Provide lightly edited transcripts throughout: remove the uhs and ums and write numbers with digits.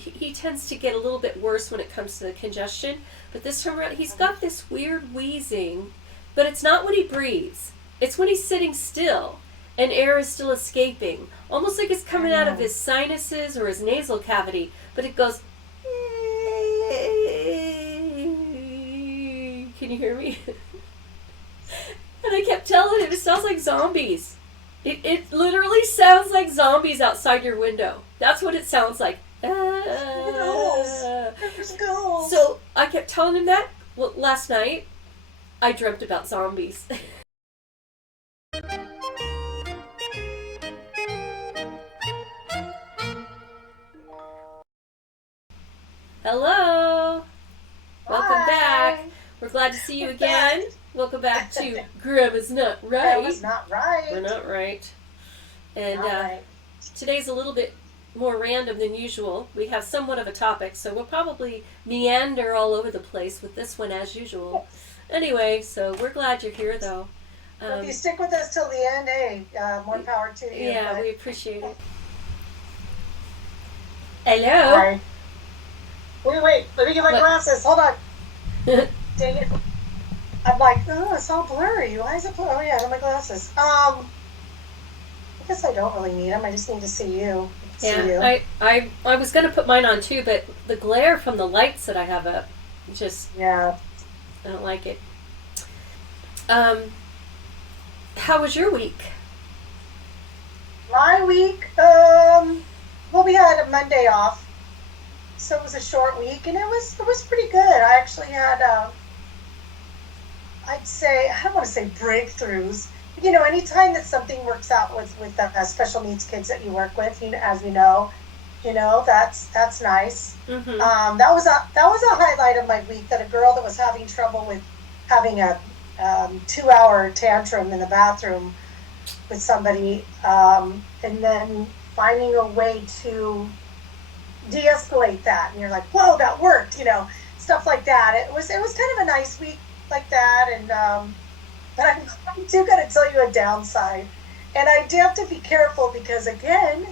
he tends to get a little bit worse when it comes to the congestion. But this time around, he's got this weird wheezing, but it's not when he breathes. It's when he's sitting still and air is still escaping, almost like it's coming out of his sinuses or his nasal cavity. But it goes. Can you hear me? And I kept telling him, it sounds like zombies. It literally sounds like zombies outside your window. That's what it sounds like. So I kept telling him that. Well, last night, I dreamt about zombies. Hello! Welcome back. We're glad to see you again. Welcome back to Grandma's Not Right. Grandma's Not Right. We're not right. And Not right. Today's a little bit more random than usual. We have somewhat of a topic, so we'll probably meander all over the place with this one as usual. Anyway, so we're glad you're here, though. If you stick with us till the end, hey, more power to you. Yeah, but... we appreciate it. Hello? Hi. Wait, let me get my glasses. Hold on. Dang it. I'm like, oh, it's all blurry. Why is it blurry? Oh, yeah, I have my glasses. I guess I don't really need them. I just need to see you. I was going to put mine on too, but the glare from the lights that I have up, I don't like it. How was your week? My week, well, we had a Monday off, so it was a short week, and it was pretty good. I actually had, I don't want to say breakthroughs. You know, anytime that something works out with the special needs kids that you work with, as we know, that's nice. Mm-hmm. That was a highlight of my week. That a girl that was having trouble with having a 2-hour tantrum in the bathroom with somebody, and then finding a way to de-escalate that, and you're like, whoa, that worked, stuff like that. It was kind of a nice week like that, and but I do got to tell you a downside, and I do have to be careful because again,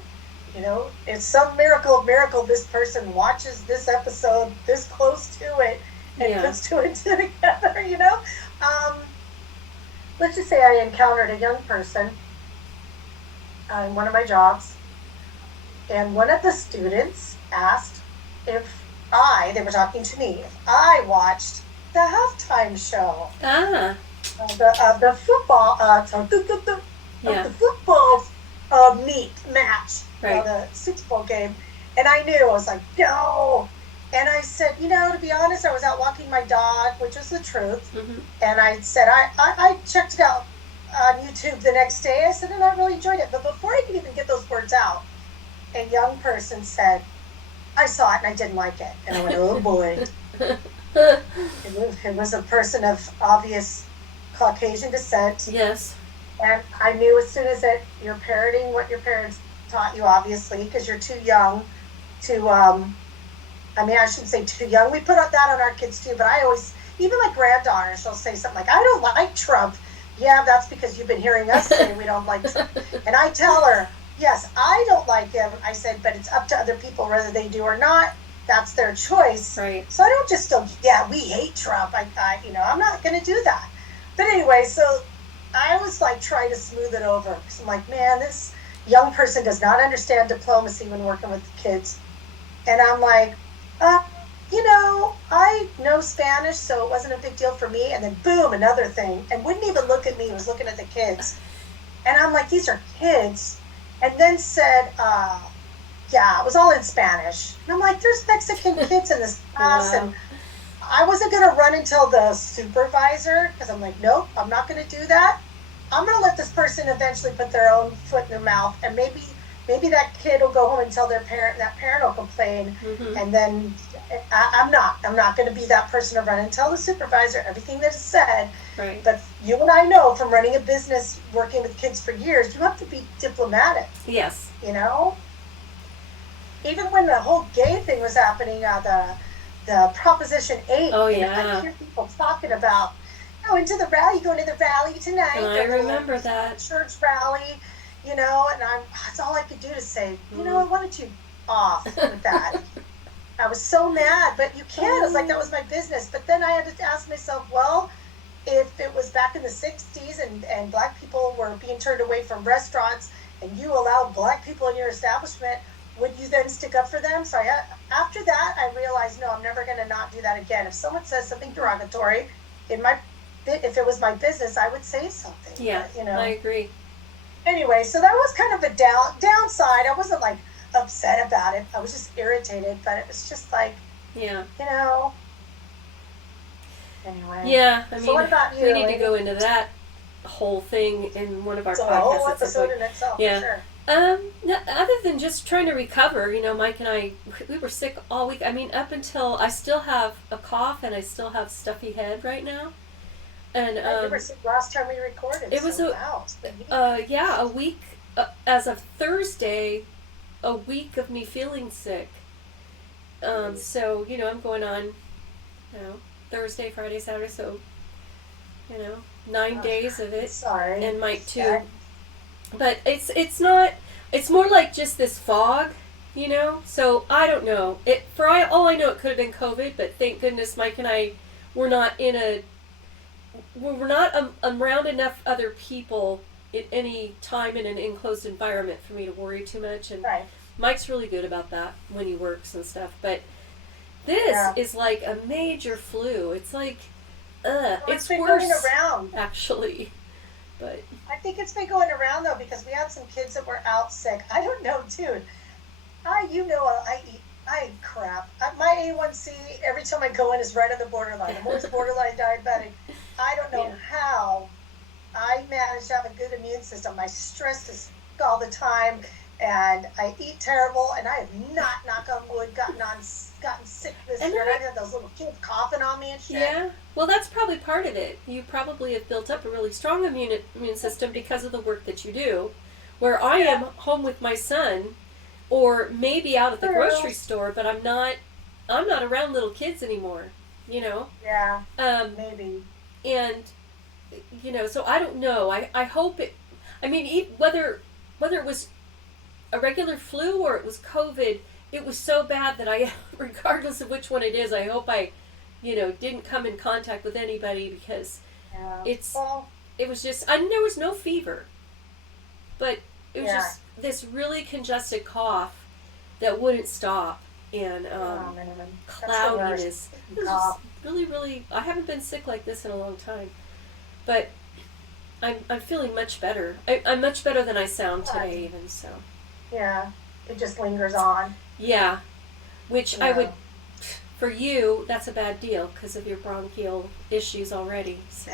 it's some miracle this person watches this episode this close to it and puts two and two together. Let's just say I encountered a young person in one of my jobs, and one of the students asked if they were talking to me, if I watched the halftime show of the football, the football meet match, right. The Super Bowl game, and I knew, I was like, no. And I said, to be honest, I was out walking my dog, which was the truth. Mm-hmm. And I said, I checked it out on YouTube the next day. I said, and I really enjoyed it. But before I could even get those words out, a young person said, I saw it and I didn't like it. And I went, oh boy. It was a person of obvious Caucasian descent. Yes. And I knew as soon as you're parroting what your parents taught you, obviously, because you're too young to, I shouldn't say too young. We put that on our kids too, but I always, even my granddaughter, she'll say something like, I don't like Trump. Yeah, that's because you've been hearing us say we don't like Trump. And I tell her, yes, I don't like him. I said, but it's up to other people whether they do or not. That's their choice. Right. So I don't just go, we hate Trump. I'm not going to do that. But anyway, so I was like trying to smooth it over because I'm like, man, this young person does not understand diplomacy when working with kids. And I'm like, I know Spanish, so it wasn't a big deal for me. And then boom, another thing. And wouldn't even look at me, was looking at the kids. And I'm like, these are kids. And then said, it was all in Spanish. And I'm like, there's Mexican kids in this class. Wow. And I wasn't going to run and tell the supervisor, because I'm like, nope, I'm not going to do that. I'm going to let this person eventually put their own foot in their mouth, and maybe that kid will go home and tell their parent, and that parent will complain. Mm-hmm. And then I'm not going to be that person to run and tell the supervisor everything that's said. Right. But you and I know from running a business, working with kids for years, you have to be diplomatic. Yes. Even when the whole gay thing was happening, the Proposition 8. Oh, yeah. I hear people talking about, going to the rally tonight. I remember that. Church rally, and that's all I could do to say, I wanted you off with that. I was so mad, but you can't. It's like that was my business. But then I had to ask myself, well, if it was back in the 60s and black people were being turned away from restaurants and you allowed black people in your establishment, would you then stick up for them? So after that, I realized, no, I'm never going to not do that again. If someone says something derogatory if it was my business, I would say something. Yeah, but, I agree. Anyway, so that was kind of a downside. I wasn't like upset about it. I was just irritated, but it was just like, yeah, Anyway. Yeah, I mean, so what about you? We need to go into that whole thing in one of our it's podcasts. a whole episode in itself, yeah. for sure. Other than just trying to recover, Mike and I, we were sick all week. I mean, up until I still have a cough and I still have stuffy head right now. And you were sick last time we recorded. It was a week as of Thursday, a week of me feeling sick. So I'm going on, Thursday, Friday, Saturday, so 9 days of it. Sorry. And Mike too. But it's not. It's more like just this fog, So I don't know. All I know, it could have been COVID. But thank goodness Mike and I were not around enough other people at any time in an enclosed environment for me to worry too much. And right. Mike's really good about that when he works and stuff. But this is like a major flu. It's like, it's been worse going around actually. But I think it's been going around though because we had some kids that were out sick. I don't know, dude. I eat crap. My A1C every time I go in is right on the borderline. I'm always borderline diabetic. I don't know how I manage to have a good immune system. My stress is all the time, and I eat terrible. And I have not, knock on wood, gotten sick this year. And I had those little kids coughing on me and shit. Yeah. Well, that's probably part of it. You probably have built up a really strong immune system because of the work that you do. Where I am home with my son, or maybe out at the grocery store, but I'm not around little kids anymore. Yeah. Maybe. And so I don't know. I hope it. I mean, whether it was a regular flu or it was COVID, it was so bad that I, regardless of which one it is, I hope I, didn't come in contact with anybody because it was just, and there was no fever, but it was just this really congested cough that wouldn't stop, and cloudiness. It was just really, really, I haven't been sick like this in a long time, but I'm feeling much better. I'm much better than I sound today even, so. Yeah, it just lingers on. Yeah, which I would, for you, that's a bad deal because of your bronchial issues already. So.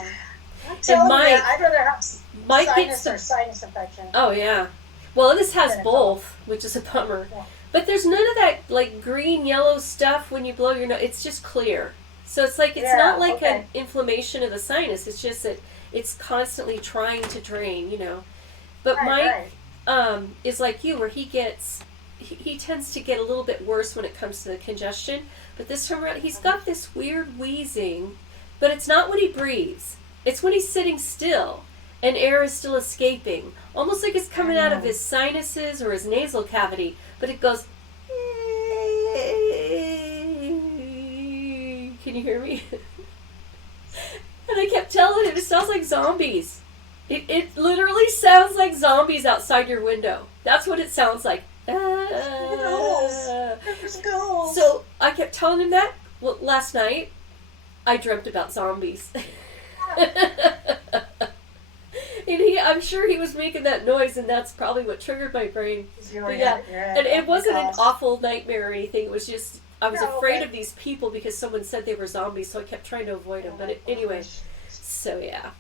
And Mike, I'd rather have sinus or sinus infection. Oh yeah, well this has both, which is a bummer. Yeah. But there's none of that like green, yellow stuff when you blow your nose. It's just clear. So it's like it's not like an inflammation of the sinus. It's just that it's constantly trying to drain, But Mike is like you, where he tends to get a little bit worse when it comes to the congestion. But this time around, he's got this weird wheezing, but it's not when he breathes. It's when he's sitting still and air is still escaping. Almost like it's coming out of his sinuses or his nasal cavity. But it goes... Can you hear me? And I kept telling him, it sounds like zombies. It literally sounds like zombies outside your window. That's what it sounds like. So I kept telling him that. Well, last night, I dreamt about zombies. And I'm sure he was making that noise, and that's probably what triggered my brain. And it wasn't an awful nightmare or anything. It was just, I was afraid of these people because someone said they were zombies, so I kept trying to avoid them. But anyway, so yeah.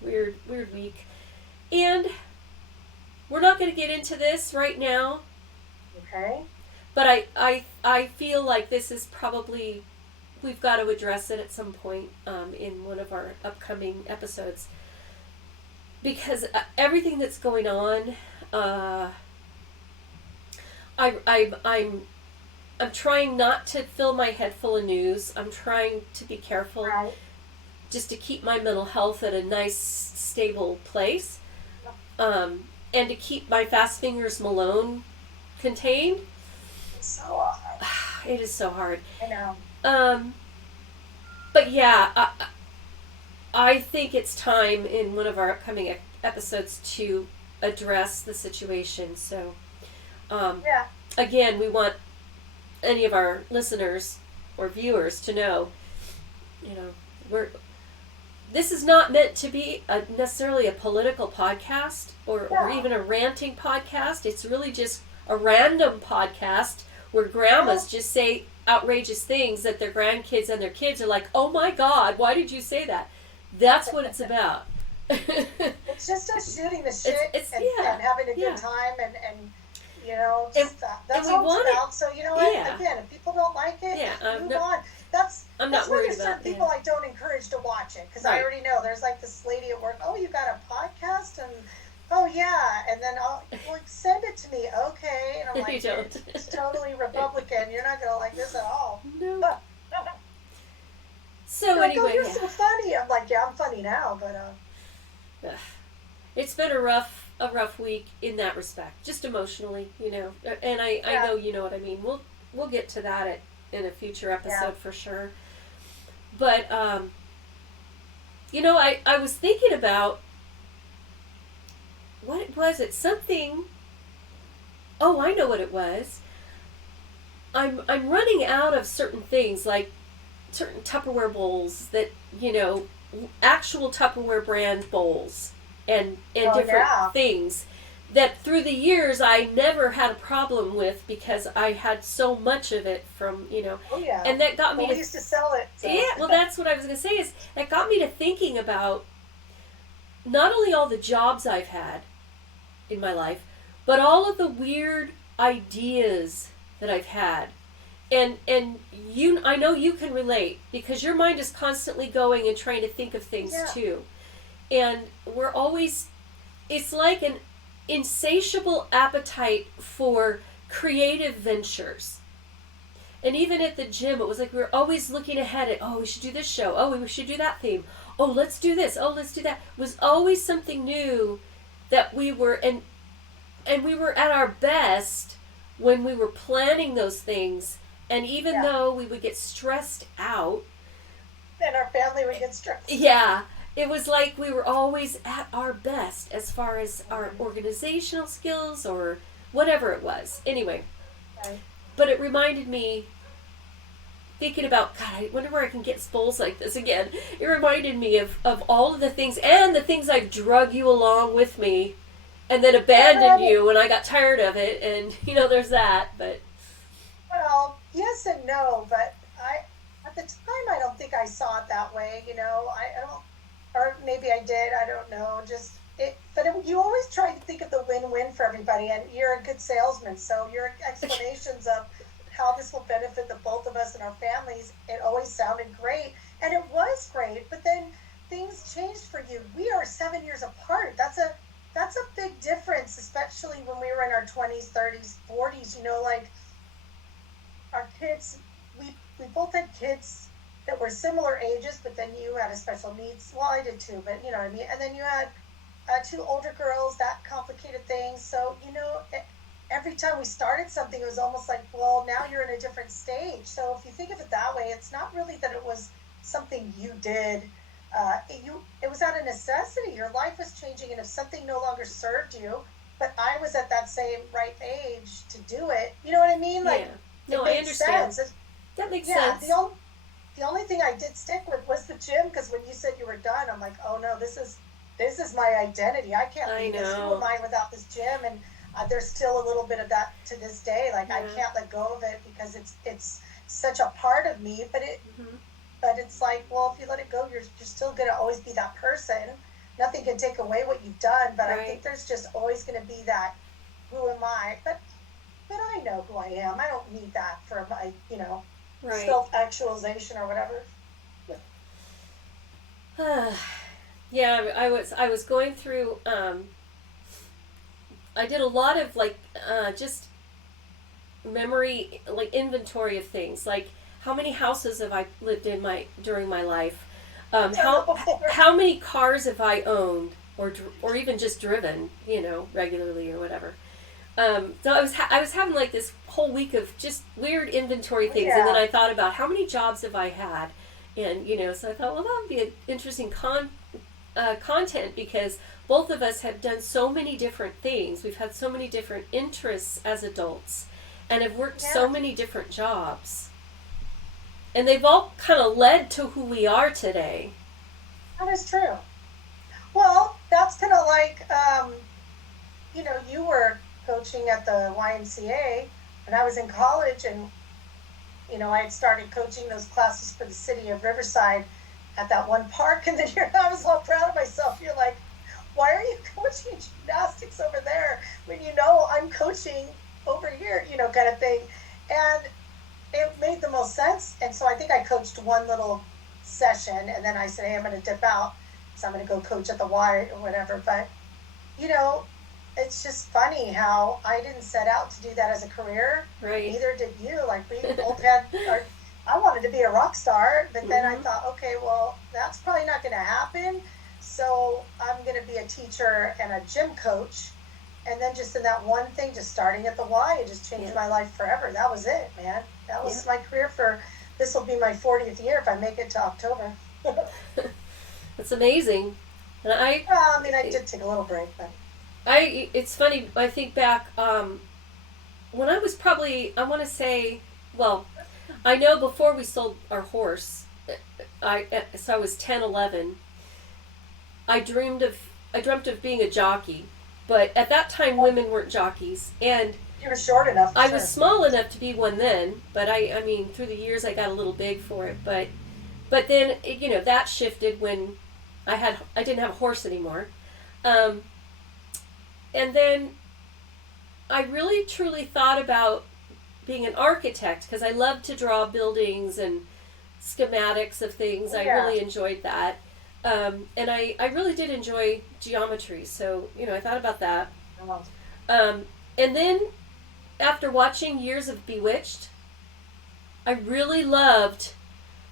Weird week. And we're not going to get into this right now. Okay. But I feel like this is probably, we've got to address it at some point in one of our upcoming episodes. Because everything that's going on, I'm trying not to fill my head full of news. I'm trying to be careful, just to keep my mental health at a nice, stable place, and to keep my Fast Fingers Malone contained. It's so hard. it is so hard. I know. But yeah, I think it's time in one of our upcoming episodes to address the situation. So, Yeah. again, we want any of our listeners or viewers to know, this is not meant to be necessarily a political podcast or even a ranting podcast. It's really just a random podcast where grandmas just say outrageous things that their grandkids and their kids are like, oh my God, why did you say that? That's what it's about. It's just us shooting the shit and having a good time and that's all it's about. So you know what? Yeah. Again, if people don't like it, move on. I'm not worried about certain people I don't encourage to watch it because I already know there's like this lady at work. Oh, you got a podcast and oh yeah, and then I'll send it to me. Okay, and I'm like, you don't. It's totally Republican. You're not gonna like this at all. No. So like, anyway, you're so funny. I'm like, yeah, I'm funny now, but it's been a rough week in that respect, just emotionally, and I know you know what I mean. We'll get to that in a future episode for sure. But I was thinking about what was it? Something. Oh, I know what it was. I'm running out of certain things like certain Tupperware bowls that actual Tupperware brand bowls and different things that through the years I never had a problem with because I had so much of it from and that got me we used to sell it. So. Yeah, well, that's what I was going to say is that got me to thinking about not only all the jobs I've had in my life, but all of the weird ideas that I've had. And I know you can relate because your mind is constantly going and trying to think of things too. And we're always, it's like an insatiable appetite for creative ventures. And even at the gym, it was like we were always looking ahead at, oh, we should do this show. Oh, we should do that theme. Oh, let's do this. Oh, let's do that. It was always something new that we were, and we were at our best when we were planning those things. And even though we would get stressed out. And our family would get stressed. Yeah. It was like we were always at our best as far as our organizational skills or whatever it was. Anyway. Right. But it reminded me, thinking about, God, I wonder where I can get bowls like this again. It reminded me of all of the things and the things I've drug you along with me and then abandoned you when I got tired of it. And, there's that. But well, yes and no. But at the time, I don't think I saw it that way. I don't. Or maybe I did, I don't know, you always try to think of the win-win for everybody, and you're a good salesman, so your explanations of how this will benefit the both of us and our families, it always sounded great, and it was great, but then things changed for you. We are 7 years apart. That's a big difference, especially when we were in our 20s, 30s, 40s, like our kids, we both had kids that were similar ages, but then you had a special needs. Well, I did too, but you know what I mean. And then you had two older girls. That complicated things. So every time we started something, it was almost like, well, now you're in a different stage. So if you think of it that way, it's not really that it was something you did. It was out of necessity. Your life was changing, and if something no longer served you, but I was at that same right age to do it. You know what I mean? Like, no, I understand. That makes sense. The only thing I did stick with was the gym, because when you said you were done, I'm like, oh no, this is my identity. I can't leave this. Who am I without this gym? And there's still a little bit of that to this day. Like I can't let go of it because it's such a part of me. But but it's like, well, if you let it go, you're still gonna always be that person. Nothing can take away what you've done. But I think there's just always gonna be that. Who am I? But I know who I am. I don't need that for my self-actualization or whatever. Yeah, I was going through. I did a lot of just memory, inventory of things, like how many houses have I lived in during my life, how many cars have I owned or even just driven, regularly or whatever. So I was having like this whole week of just weird inventory things, and then Yeah. I thought about how many jobs have I had, and so I thought, well, that would be an interesting content because both of us have done so many different things. We've had so many different interests as adults, and have worked so Yeah. many different jobs, and they've all kind of led to who we are today. That is true. Well, that's kind of like, you were coaching at the YMCA when I was in college, and I had started coaching those classes for the city of Riverside at that one park, and then I was all proud of myself. You're like, why are you coaching gymnastics over there when I'm coaching over here, kind of thing. And it made the most sense. And so I think I coached one little session, and then I said, hey, I'm going to dip out, so I'm going to go coach at the Y or whatever. But you know, it's just funny how I didn't set out to do that as a career. Right. Neither did you. Like we both had I wanted to be a rock star, but then I Mm-hmm. thought, okay, well, that's probably not going to happen. So I'm going to be a teacher and a gym coach. And then just in that one thing, just starting at the Y, it just changed Yeah. my life forever. That was it, man. That Yeah. was my career for, this will be my 40th year if I make it to October. It's amazing, and I mean, I did take a little break, but it's funny. I think back when I was probably, I want to say, well, I know before we sold our horse, so I was 10, 11. I dreamed of I dreamt of being a jockey, but at that time women weren't jockeys, and you were short enough for I was sure. small enough to be one then. But I mean, through the years I got a little big for it. But then that shifted when I didn't have a horse anymore, um, and then I really truly thought about being an architect because I love to draw buildings and schematics of things. I Yeah. really enjoyed that. And I really did enjoy geometry. So, I thought about that. Oh, And then after watching years of Bewitched, I really loved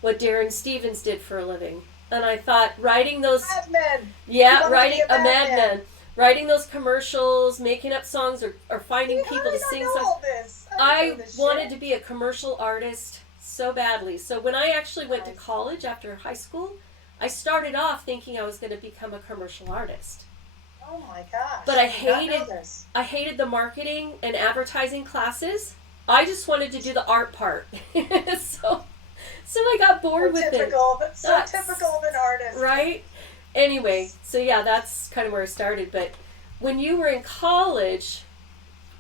what Darren Stevens did for a living. And I thought writing those, Mad Men. You yeah, wanted to be writing a a madman. madman, writing those commercials, making up songs, or See, finding how people did to I not sing know songs. all this? I didn't know I this wanted shit. to be a commercial artist so badly. So when I actually went to Nice. college after high school, I started off thinking I was going to become a commercial artit. Oh my gosh. But I did not know hated this. I hated the marketing and advertising classes. I just wanted to do the art part. so so I got bored with it. So That's typical of an artist. right. Anyway, so yeah, that's kind of where I started. But when you were in college,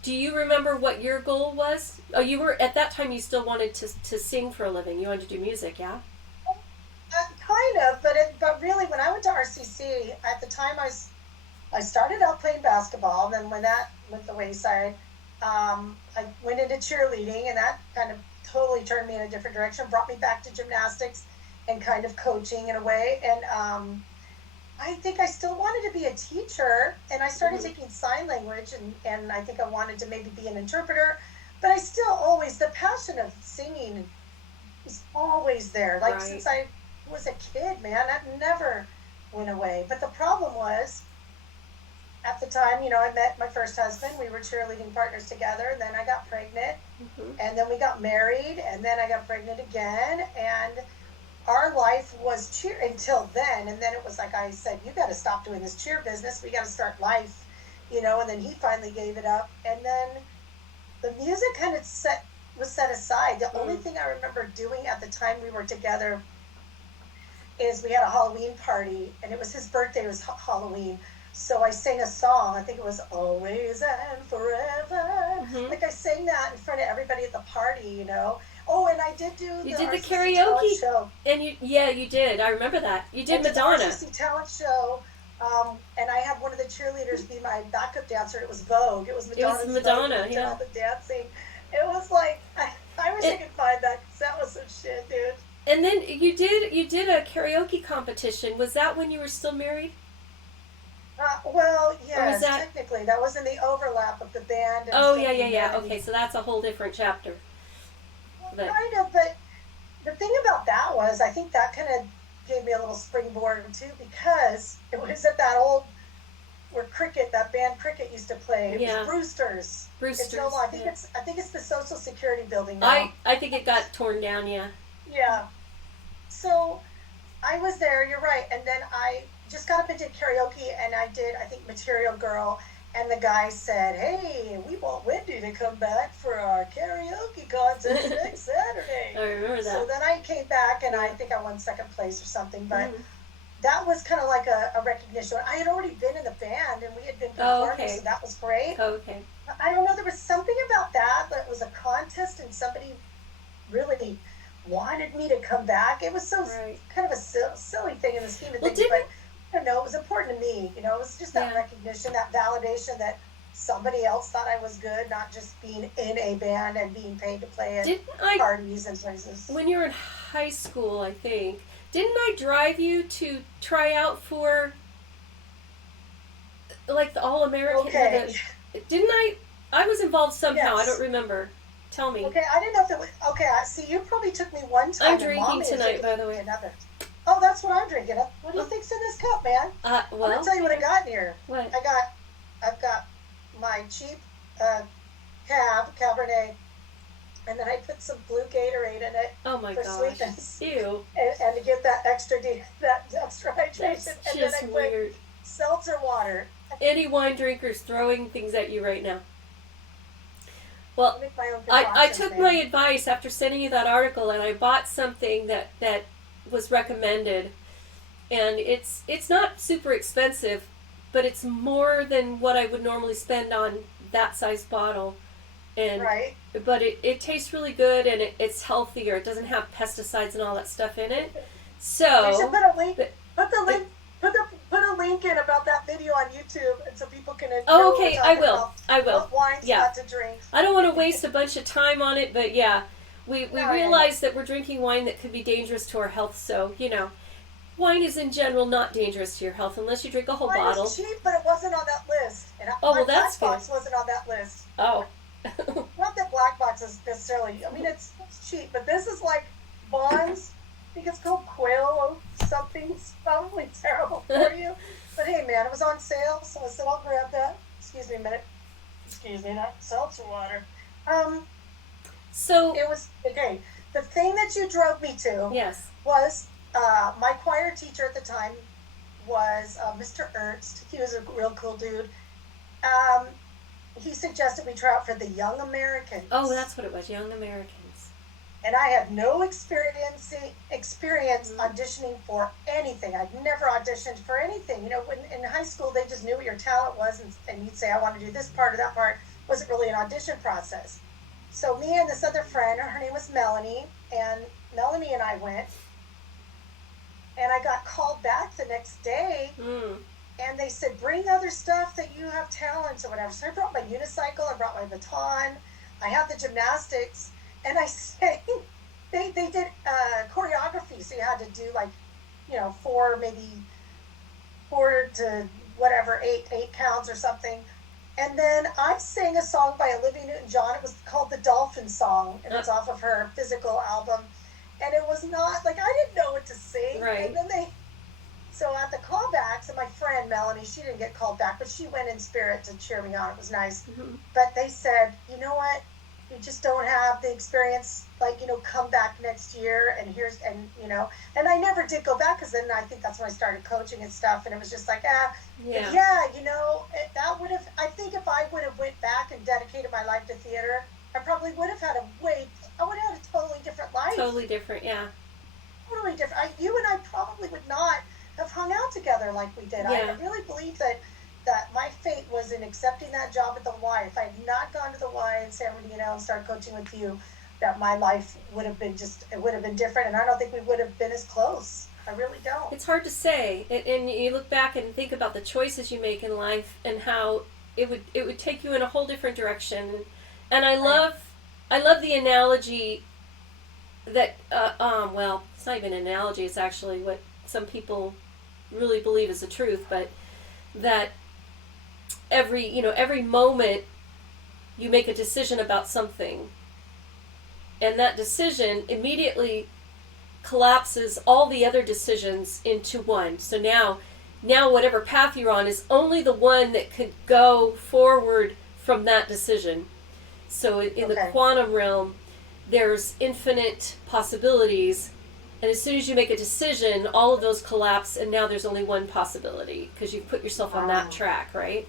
do you remember what your goal was? Oh, you were at that time. You still wanted to sing for a living. You wanted to do music, yeah. Kind of, but really, when I went to RCC at the time, I started out playing basketball, and then when that went the wayside, I went into cheerleading, and that kind of totally turned me in a different direction, brought me back to gymnastics and kind of coaching in a way. And I think I still wanted to be a teacher, and I started Mm-hmm. taking sign language, and I think I wanted to maybe be an interpreter, but I still always, the passion of singing was always there. Like Right. since I was a kid, man, that never went away. But the problem was, at the time, I met my first husband. We were cheerleading partners together. And then I got pregnant. Mm-hmm. And then we got married. And then I got pregnant again. And our life was cheer until then. And then it was like I said, you got to stop doing this cheer business. We got to start life, And then he finally gave it up. And then the music kind of was set aside. The only thing I remember doing at the time we were together is we had a Halloween party, and it was his birthday. It was Halloween, so I sang a song. I think it was "Always and Forever." Mm-hmm. Like I sang that in front of everybody at the party. Oh, and I did do You the did the RCC talent karaoke, show. and you did. I remember that. You I did did the Madonna. RCC talent show. And I had one of the cheerleaders be my backup dancer. It was Vogue. It was It was Madonna's Madonna, Vogue. We did yeah. all the dancing. It was like I wish I It, could find that because that was some shit, dude. and then you did a karaoke competition. Was that when you were still married, Well, or was yes, that? technically that was in the overlap of the band and Oh still yeah, yeah, being yeah. married. Okay, so that's a whole different chapter. Well, But kind of, but the thing about that was, I think that kind of gave me a little springboard too, because it was at that old where Cricket, that band Cricket used to play. It Yeah. was Brewster's. Brewster's. It's no longer. Yeah. I think it's the Social Security building now. I think it got torn down. Yeah. Yeah. So I was there. You're right. And then I just got up and did karaoke, and I did, I think, Material Girl. And the guy said, "Hey, we want Wendy to come back for our karaoke contest next Saturday." I remember that. So then I came back, and I think I won second place or something. But Mhm. that was kind of like a recognition. I had already been in the band, and we had been Oh, performing, okay. so that was great. Okay. I don't know. There was something about that was a contest, and somebody really wanted me to come back. It was so Right. kind of a silly thing in the scheme of Well, things, didn't- but I don't know. It was important to me. It was just that Yeah. recognition, that validation that somebody else thought I was good, not just being in a band and being paid to play at Didn't I, parties and places. when you were in high school, I think, didn't I drive you to try out for, like, the All-American? Okay. Didn't I was involved somehow. I Yes. don't remember. Tell me. Okay, I didn't know if it was. Okay, see, you probably took me one time. I'm and drinking Mommy had tonight, taken by the me way. Another. Oh, that's what I'm drinking. What do you think's in this cup, man? I'm Well, gonna tell you what I got in here. what? I've got my cheap Cabernet, and then I put some blue Gatorade in it Oh my for gosh. sweetness, Ew. and to get that extra hydration. That's And then just I put weird. seltzer water. Any wine drinkers throwing things at you right now. Well, I make my own I concoctions, took man. my advice after sending you that article, and I bought something that was recommended, and it's not super expensive, but it's more than what I would normally spend on that size bottle, and Right. but it tastes really good, and it's healthier. It doesn't have pesticides and all that stuff in it. You should So put a link. but- Put the link. Put a link in about that video on YouTube, and so people can. know oh, what we're okay, I talking will. about. I will. What wines Yeah. not to drink. I don't want to waste a bunch of time on it, but yeah, we No, yeah, realize that we're drinking wine that could be dangerous to our health. So, wine is in general not dangerous to your health unless you drink a whole Mine bottle. was cheap, but it wasn't on that list. And Oh, my well, that's Black Box wasn't on that list. Oh. Not that Black Box is necessarily. I mean, it's cheap, but this is like Bonds. I think it's called Quail or something. It's probably terrible for you. But hey, man, it was on sale, so I said I'll grab that. Excuse me a minute. Excuse me, not seltzer water. So, It was okay. The thing that you drove me to yes. was my choir teacher at the time was Mr. Ernst. He was a real cool dude. He suggested we try out for the Young Americans. Oh, that's what it was, Young Americans. And I had no experience auditioning for anything. I'd never auditioned for anything. When in high school they just knew what your talent was, and you'd say, "I want to do this part or that part." It wasn't really an audition process. So me and this other friend, her name was Melanie, and Melanie and I went. And I got called back the next day, Mm. and they said, "Bring other stuff that you have talents or whatever." So I brought my unicycle, I brought my baton, I had the gymnastics, and I sang. They did choreography, so you had to do four to whatever, eight counts or something. And then I sang a song by Olivia Newton-John. It was called the Dolphin Song, and it's off of her Physical album. And it was not, I didn't know what to sing. Right. And then so at the callbacks, and my friend Melanie, she didn't get called back, but she went in spirit to cheer me on. It was nice. Mhm. But they said, "You know what? You just don't have the experience, come back next year, and and I never did go back, because then I think that's when I started coaching and stuff, and it was just like, Yeah. that would have, I think if I would have went back and dedicated my life to theater, I probably would have had I would have had a totally different life. Totally different, yeah. Totally different. You and I probably would not have hung out together like we did. I Yeah. really believe that my fate was in accepting that job at the Y. If I had not gone to the Y in San Bernardino and started coaching with you, that my life would have been different, and I don't think we would have been as close. I really don't. It's hard to say, and you look back and think about the choices you make in life and how it would take you in a whole different direction. And I love the analogy that well, it's not even an analogy. It's actually what some people really believe is the truth. But that every moment you make a decision about something, and that decision immediately collapses all the other decisions into one. So now now whatever path you're on is only the one that could go forward from that decision. So in the quantum realm, there's infinite possibilities, and as soon as you make a decision, all of those collapse, and now there's only one possibility because you've put yourself on that track, right?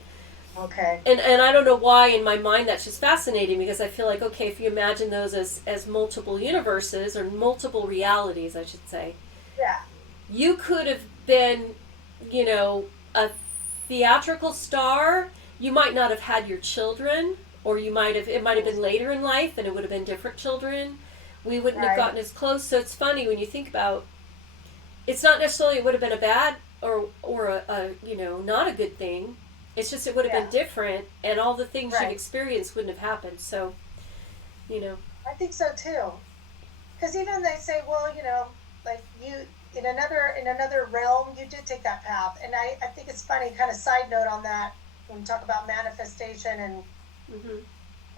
Okay. And I don't know why in my mind that's just fascinating, because I feel like, okay, if you imagine those as multiple universes or multiple realities, I should say. Yeah. You could have been, a theatrical star. You might not have had your children, or it might have been later in life and it would have been different children. We wouldn't have gotten as close. So it's funny when you think about, it's not necessarily it would have been a bad or a not a good thing. It's just it would have been different, and all the things you've experienced wouldn't have happened. So, I think so too. Because even they say, well, like you in another realm, you did take that path, and I think it's funny. Kind of side note on that, when we talk about manifestation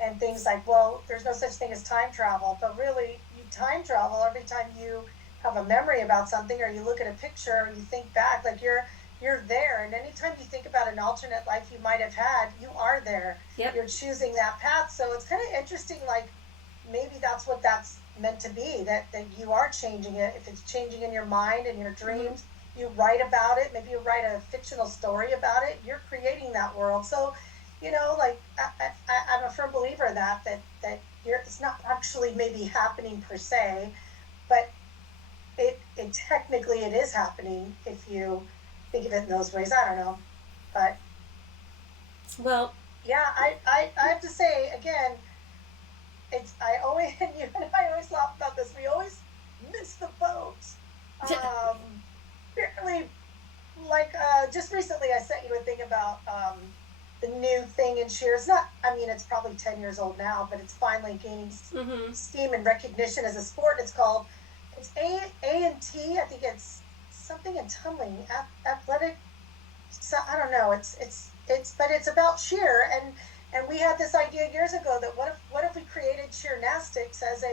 and things like, well, there's no such thing as time travel, but really, you time travel every time you have a memory about something, or you look at a picture, or you think back, like you're there, and anytime you think about an alternate life you might have had, you are there. Yep. You're choosing that path. So it's kind of interesting, like maybe that's what that's meant to be, that you are changing it. If it's changing in your mind and your dreams, you write about it, maybe you write a fictional story about it, you're creating that world. So like I'm a firm believer that it's not actually maybe happening per se, but it technically it is happening if you think of it in those ways. I don't know, but well, yeah, I have to say again, I always and you and I always laugh about this. We always miss the boat. Barely, like just recently, I sent you a thing about the new thing in Cheers. It's probably 10 years old now, but it's finally gaining steam and recognition as a sport. It's A&T. I think it's something in tumbling, athletic. So I don't know. But it's about cheer, and we had this idea years ago that what if we created cheernastics as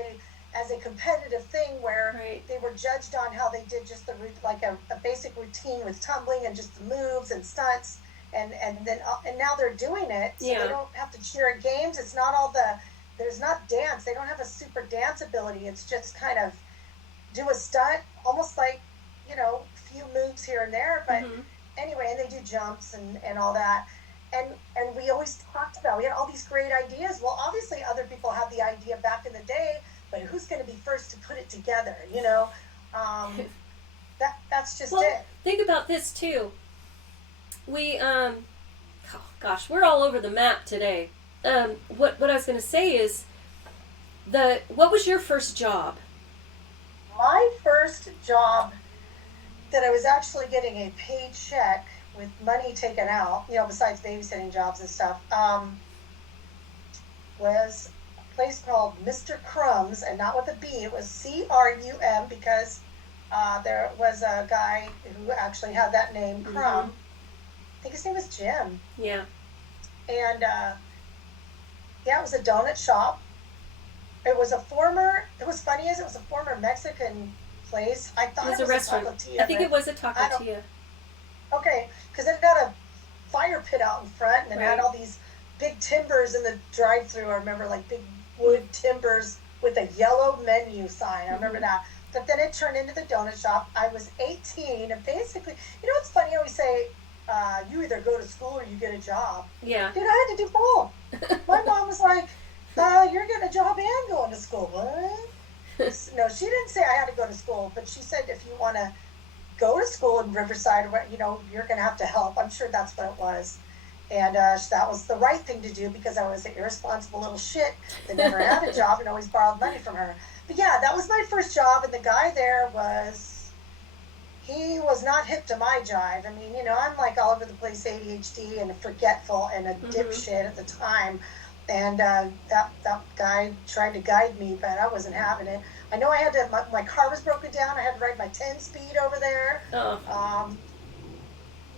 a competitive thing where they were judged on how they did just like a basic routine with tumbling and just the moves and stunts, and now they're doing it, so they don't have to cheer at games. It's not there's not dance. They don't have a super dance ability. It's just kind of do a stunt, almost like a few moves here and there, but anyway, and they do jumps and all that. And we always talked about, we had all these great ideas. Well, obviously other people had the idea back in the day, but who's going to be first to put it together? That's just it. Think about this too. We we're all over the map today. What I was going to say is, what was your first job? My first job that I was actually getting a paid check with money taken out, besides babysitting jobs and stuff, was a place called Mr. Crumbs, and not with a B, it was CRUM, because there was a guy who actually had that name, Crumb. I think his name was Jim. Yeah. And it was a donut shop. It was funny as it was a former Mexican place. I thought it was a restaurant. I think it was a taqueria. Okay, because it had a fire pit out in front, and it had all these big timbers in the drive-thru. I remember, like big wood timbers with a yellow menu sign. I remember that. But then it turned into the donut shop. I was 18, and basically, what's funny? I always say, you either go to school or you get a job. Yeah. Dude, I had to do both. My mom was like, you're getting a job and going to school. What? No, she didn't say I had to go to school, but she said if you want to go to school in Riverside, you're going to have to help. I'm sure that's what it was. And that was the right thing to do, because I was an irresponsible little shit that never had a job and always borrowed money from her. But yeah, that was my first job, and the guy there he was not hip to my jive. I'm like all over the place, ADHD and forgetful and a dipshit at the time. And that guy tried to guide me, but I wasn't having it. I know I had to, my car was broken down. I had to ride my 10-speed over there. Oh.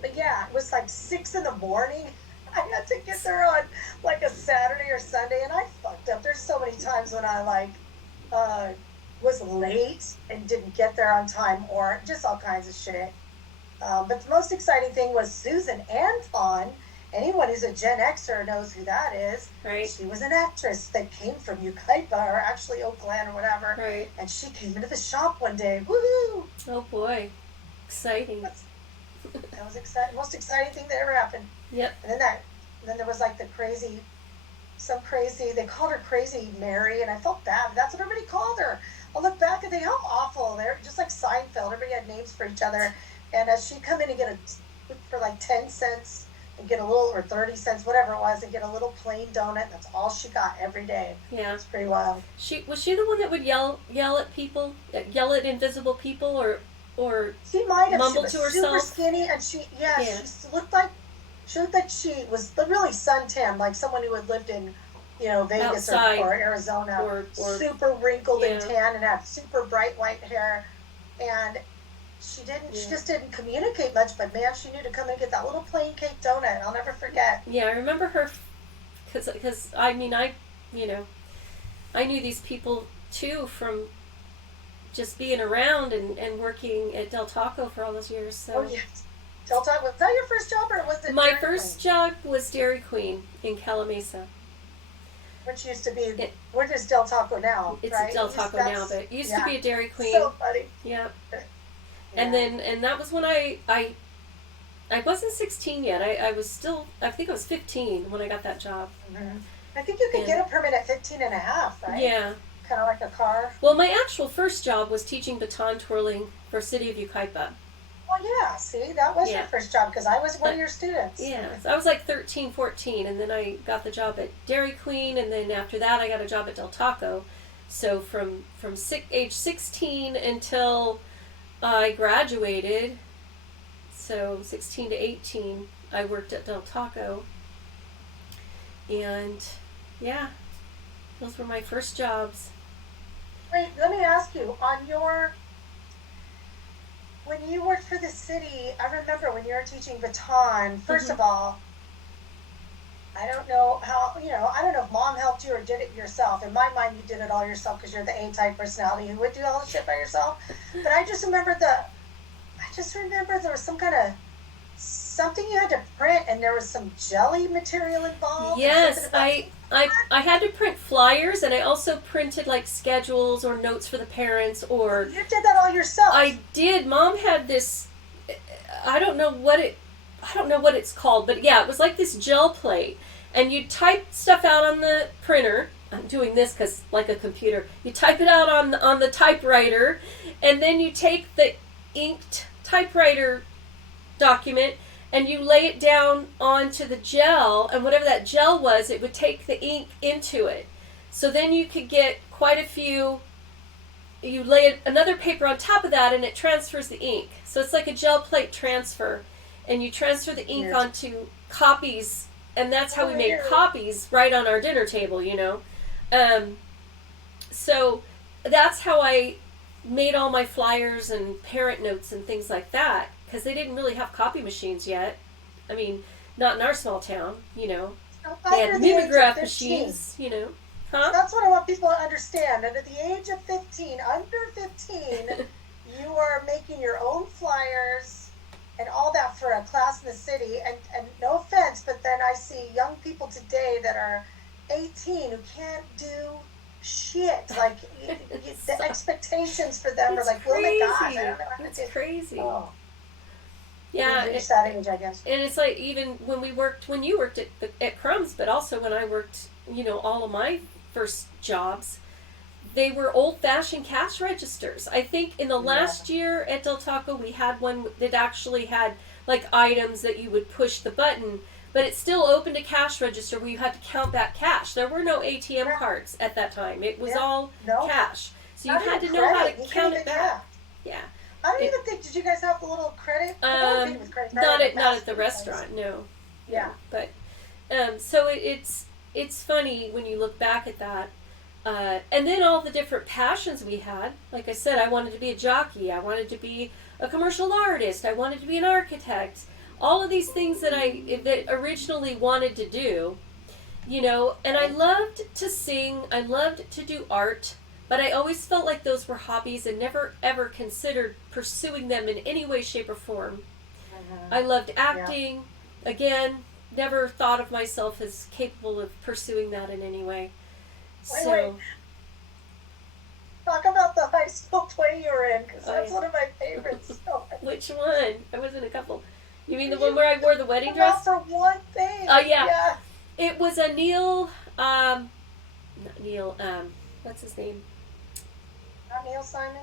But yeah, it was like 6 a.m. I had to get there on like a Saturday or Sunday, and I fucked up. There's so many times when I was late and didn't get there on time, or just all kinds of shit. But the most exciting thing was Susan Anton. Anyone who's a Gen Xer knows who that is. Right. She was an actress that came from Yucaipa, or actually Oak Glen or whatever. Right. And she came into the shop one day. Woohoo! Oh boy, exciting. That was exciting. Most exciting thing that ever happened. Yep. And then there was like the crazy, some crazy. They called her Crazy Mary, and I felt bad. But that's what everybody called her. I'll look back and think how awful. They're just like Seinfeld. Everybody had names for each other. And as she'd come in and get for like 10 cents and get a little, or 30 cents, whatever it was, and get a little plain donut. That's all she got every day. Yeah. It's pretty wild. She the one that would yell at people, yell at invisible people, or She might have. mumble She was to super herself. skinny, and she Yeah. she looked like she was really suntanned, like someone who had lived in, Vegas Outside. or Arizona, or super wrinkled and Yeah. tan, and had super bright white hair, and she Yeah. just didn't communicate much, but man, she knew to come and get that little plain cake donut. I'll never forget. yeah, I remember her because I mean I knew these people too from just being around and working at Del Taco for all those years. So Oh yes. Del Taco, was that your first job, or was it my Dairy first Queen? job was Dairy Queen in Calamasa. Which used to be, It- where is Del Taco now? It's right? a Del Taco That's- now, but it used yeah. to be a Dairy Queen. So funny. Yeah. Yeah. And that was when I wasn't 16 yet. I was still, I think I was 15 when I got that job. Mhm. I think you could Yeah. get a permit at 15 and a half, right? Yeah. Kind of like a car. Well, my actual first job was teaching baton twirling for City of Yucaipa. Well, yeah, see, that was Yeah. your first job, because I was one of your students. Yeah. So I was like 13, 14, and then I got the job at Dairy Queen, and then after that I got a job at Del Taco. So from age 16 until I graduated, so 16 to 18, I worked at Del Taco. And yeah, those were my first jobs. Wait, let me ask you, when you worked for the city, I remember when you were teaching baton, 1st Mhm. of all, I don't know I don't know if mom helped you or did it yourself. In my mind, you did it all yourself because you're the A-type personality who would do all the shit by yourself. But I just remember there was some kind of something you had to print, and there was some jelly material involved. Yes, I had to print flyers, and I also printed like schedules or notes for the parents, or You did that all yourself. I did. Mom had this. I don't know what it's called, but yeah, it was like this gel plate, and you type stuff out on the printer. I'm doing this because like a computer. You type it out on the typewriter, and then you take the inked typewriter document and you lay it down onto the gel, and whatever that gel was, it would take the ink into it. So then you could get quite a few. You lay another paper on top of that, and it transfers the ink. So it's like a gel plate transfer, and you transfer the ink Weird. onto copies, and that's how we made Weird. copies right on our dinner table. So that's how I made all my flyers and parent notes and things like that, because they didn't really have copy machines yet. I mean, not in our small town. They had Under the age of mimeograph 15. machines. Huh? That's what I want people to understand. And at the age of 15, under 15, you are making your own flyers and all that for a class in the city. And no offense, but then I see young people today that are 18 who can't do shit. Like, the expectations for them are It's like, oh my gosh, I crazy. don't know how to It's do. crazy. Oh, Yeah, we reached that age, I guess. and it's like even when you worked at Crumbs, but also when I worked, all of my first jobs, they were old-fashioned cash registers. I think in the last year at Del Taco, we had one that actually had like items that you would push the button, but it still opened a cash register where you had to count back cash. There were no ATM Yeah. cards at that time. It was Yeah. all No. cash. So you Not had to even know how credit. to You count couldn't it even- back. Yeah. I don't It- even think, did you guys have the little credit? I know it with credit card Not at at fast the food restaurant, no. Yeah. But so it's funny when you look back at that, and then all the different passions we had. Like I said, I wanted to be a jockey. I wanted to be a commercial artist. I wanted to be an architect. All of these things that I originally wanted to do, And I loved to sing. I loved to do art. But I always felt like those were hobbies and never ever considered pursuing them in any way, shape, or form. I loved acting. Again, never thought of myself as capable of pursuing that in any way. Wait. Talk about the high school play you were in, because that's one of my favorites. Which one? I was in a couple. You mean the one where I wore the wedding dress? For one thing. Oh, yeah. It was a Neil, not Neil, what's his name? Not Neil Simon?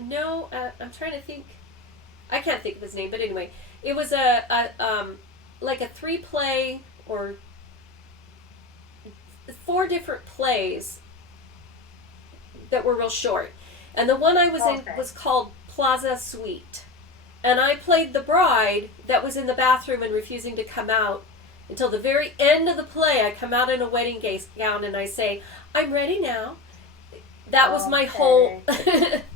No, I'm trying to think. I can't think of his name, but anyway, it was like a 3-play or 4 different plays that were real short. And the one I was in was called Plaza Suite. And I played the bride that was in the bathroom and refusing to come out until the very end of the play. I come out in a wedding gown and I say, "I'm ready now." That was my whole,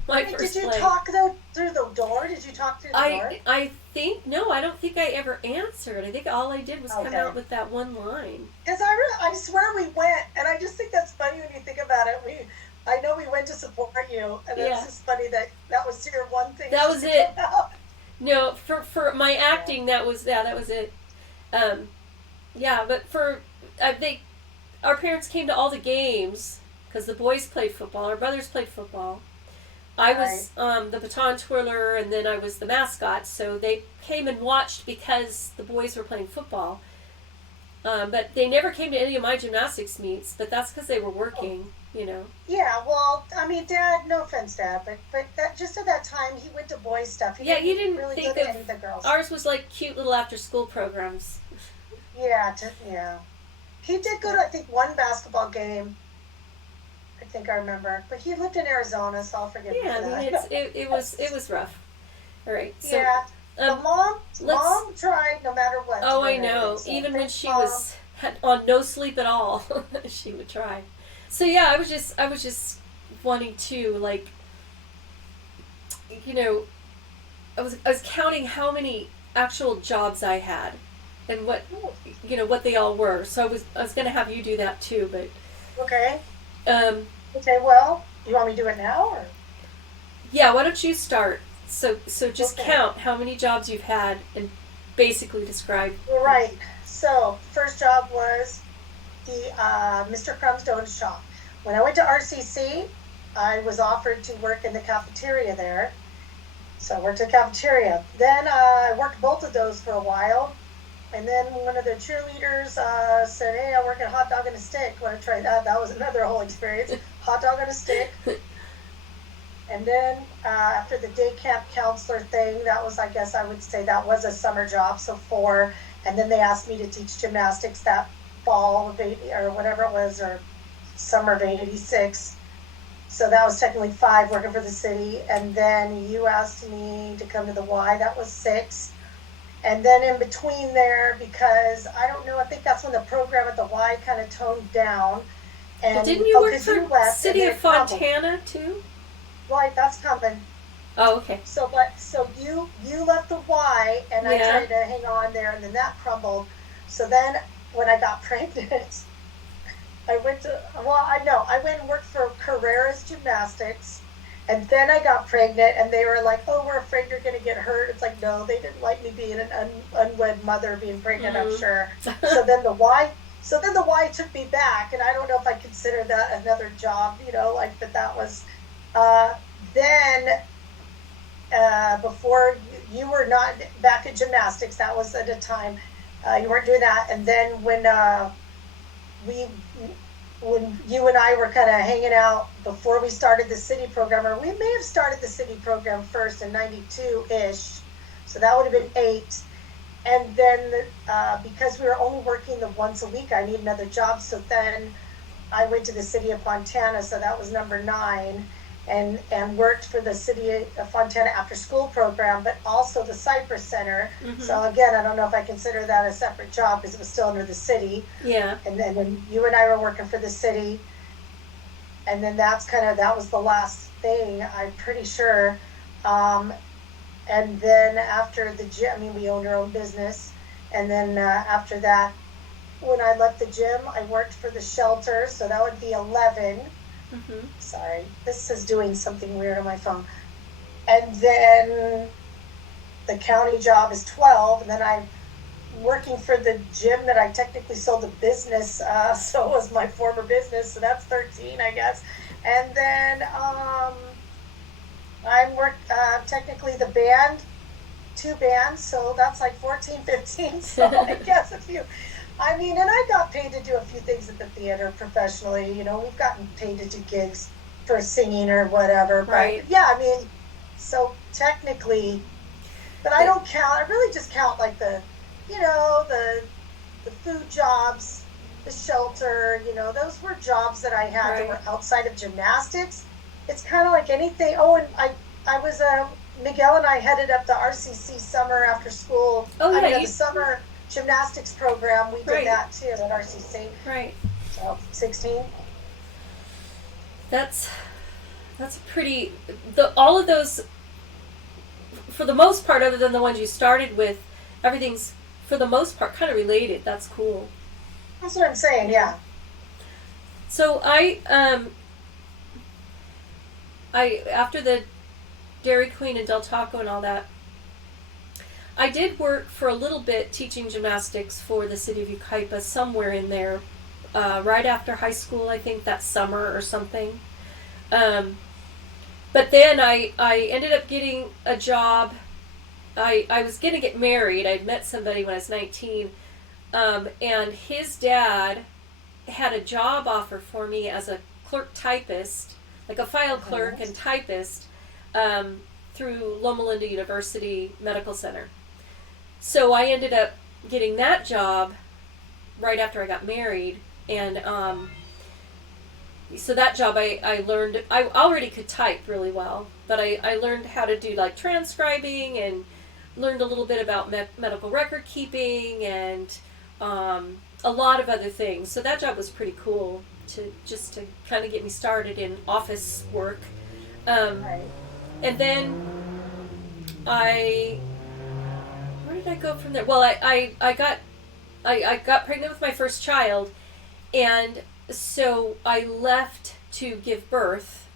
my first play. Did you talk through the door? Did you talk through the door? I think, no, I don't think I ever answered. I think all I did was come out with that one line. Because I swear we went, and I just think that's funny when you think about it. I know we went to support you, and it's just funny that was your one thing. That was it. No, for my acting, that was it. But for our parents came to all the games because the boys played football, our brothers played football. I was the baton twirler, and then I was the mascot. So they came and watched because the boys were playing football. But they never came to any of my gymnastics meets. But that's because they were working. You know. Yeah, well, I mean, Dad. No offense, Dad, but that, just at that time, he went to boys stuff. You didn't really think look at any of the girls. Ours was like cute little after-school programs. Yeah. He did go to, I think, one basketball game. I think I remember, but he lived in Arizona, so I'll forgive him for that. It was rough. All right. So, mom tried no matter what. Oh, I know. Even when she had on no sleep at all, she would try. So yeah, I was just wanting to, like, you know, I was counting how many actual jobs I had, and what they all were. So I was going to have you do that too, but okay. Okay. Well, you want me to do it now, or? Yeah. Why don't you start? So just count how many jobs you've had and basically describe. Right. So first job was the Mr. Crumb's Donut Shop. When I went to RCC, I was offered to work in the cafeteria there. So I worked at the cafeteria. Then I worked both of those for a while. And then one of the cheerleaders said, "Hey, I work at Hot Dog and a Stick. Want to try that?" That was another whole experience. Hot Dog and a Stick. And then after the day camp counselor thing, that was, I guess I would say that was a summer job, so 4. And then they asked me to teach gymnastics that fall of 80, or whatever it was, or summer of 86. So that was technically 5 working for the city. And then you asked me to come to the Y, that was 6. And then in between there, because I don't know, I think that's when the program at the Y kind of toned down. And well, didn't you work for City of Fontana too? Right, that's coming. Oh, okay. So you left the Y, and I tried to hang on there, and then that crumbled. So then when I got pregnant, I went and worked for Carrera's Gymnastics, and then I got pregnant, and they were like, "Oh, we're afraid you're going to get hurt." It's like, no, they didn't like me being an unwed mother being pregnant, I'm sure. So then the Y took me back, and I don't know if I consider that another job, but that was, then before you were not back at gymnastics, that was at a time, you weren't doing that. And then when you and I were kind of hanging out before we started the city program, or we may have started the city program first in 92-ish. So that would have been 8. And then because we were only working the once a week, I need another job. So then I went to the city of Fontana. So that was number 9. And worked for the City of Fontana after school program, but also the Cypress Center. Mm-hmm. So again, I don't know if I consider that a separate job because it was still under the city. Yeah. And then you and I were working for the city. And then that was the last thing, I'm pretty sure. And then after the gym, we owned our own business. And then after that, when I left the gym, I worked for the shelter. So that would be 11. Mm-hmm. Sorry, this is doing something weird on my phone. And then the county job is 12, and then I'm working for the gym that I technically sold a business, so it was my former business, so that's 13, I guess. And then I'm technically the band, two bands, so that's like 14, 15. So I guess if you, I mean, and I got paid to do a few things at the theater professionally. You know, we've gotten paid to do gigs for singing or whatever. But Right. yeah, I mean, so technically, but I don't count. I really just count like the food jobs, the shelter. You know, those were jobs that I had that Right. were outside of gymnastics. It's kind of like anything. Oh, and I was Miguel and I headed up the RCC summer after school. Oh I yeah, mean, the you summer gymnastics program. We did right. that too at RCC. Right. So 16. That's that's pretty. The all of those, for the most part, other than the ones you started with, everything's for the most part kind of related. That's cool. That's what I'm saying. Yeah. So I after the Dairy Queen and Del Taco and all that, I did work for a little bit teaching gymnastics for the city of Yucaipa somewhere in there, right after high school, I think that summer or something. Um, but then I ended up getting a job. I was going to get married. I'd met somebody when I was 19, and his dad had a job offer for me as a clerk typist, like a file clerk and typist, through Loma Linda University Medical Center. So I ended up getting that job right after I got married, and so that job I learned. I already could type really well, but I learned how to do like transcribing and learned a little bit about medical record keeping and a lot of other things. So that job was pretty cool to kind of get me started in office work. Right. And then where did I go from there? Well, I got pregnant with my first child, and so I left to give birth.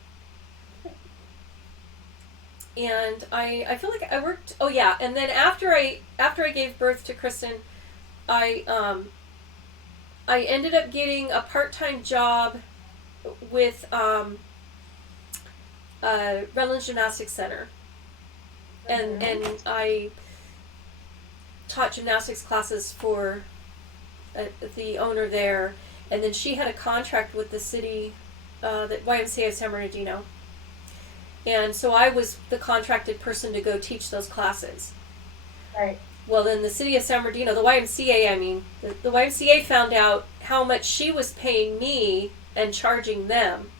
And I feel like I worked. Oh yeah, and then after I gave birth to Kristen, I ended up getting a part-time job with Redlands Gymnastics Center, and I taught gymnastics classes for the owner there, and then she had a contract with the city, the YMCA of San Bernardino, and so I was the contracted person to go teach those classes. Right. Well, then the city of San Bernardino, the YMCA, I mean, the YMCA found out how much she was paying me and charging them.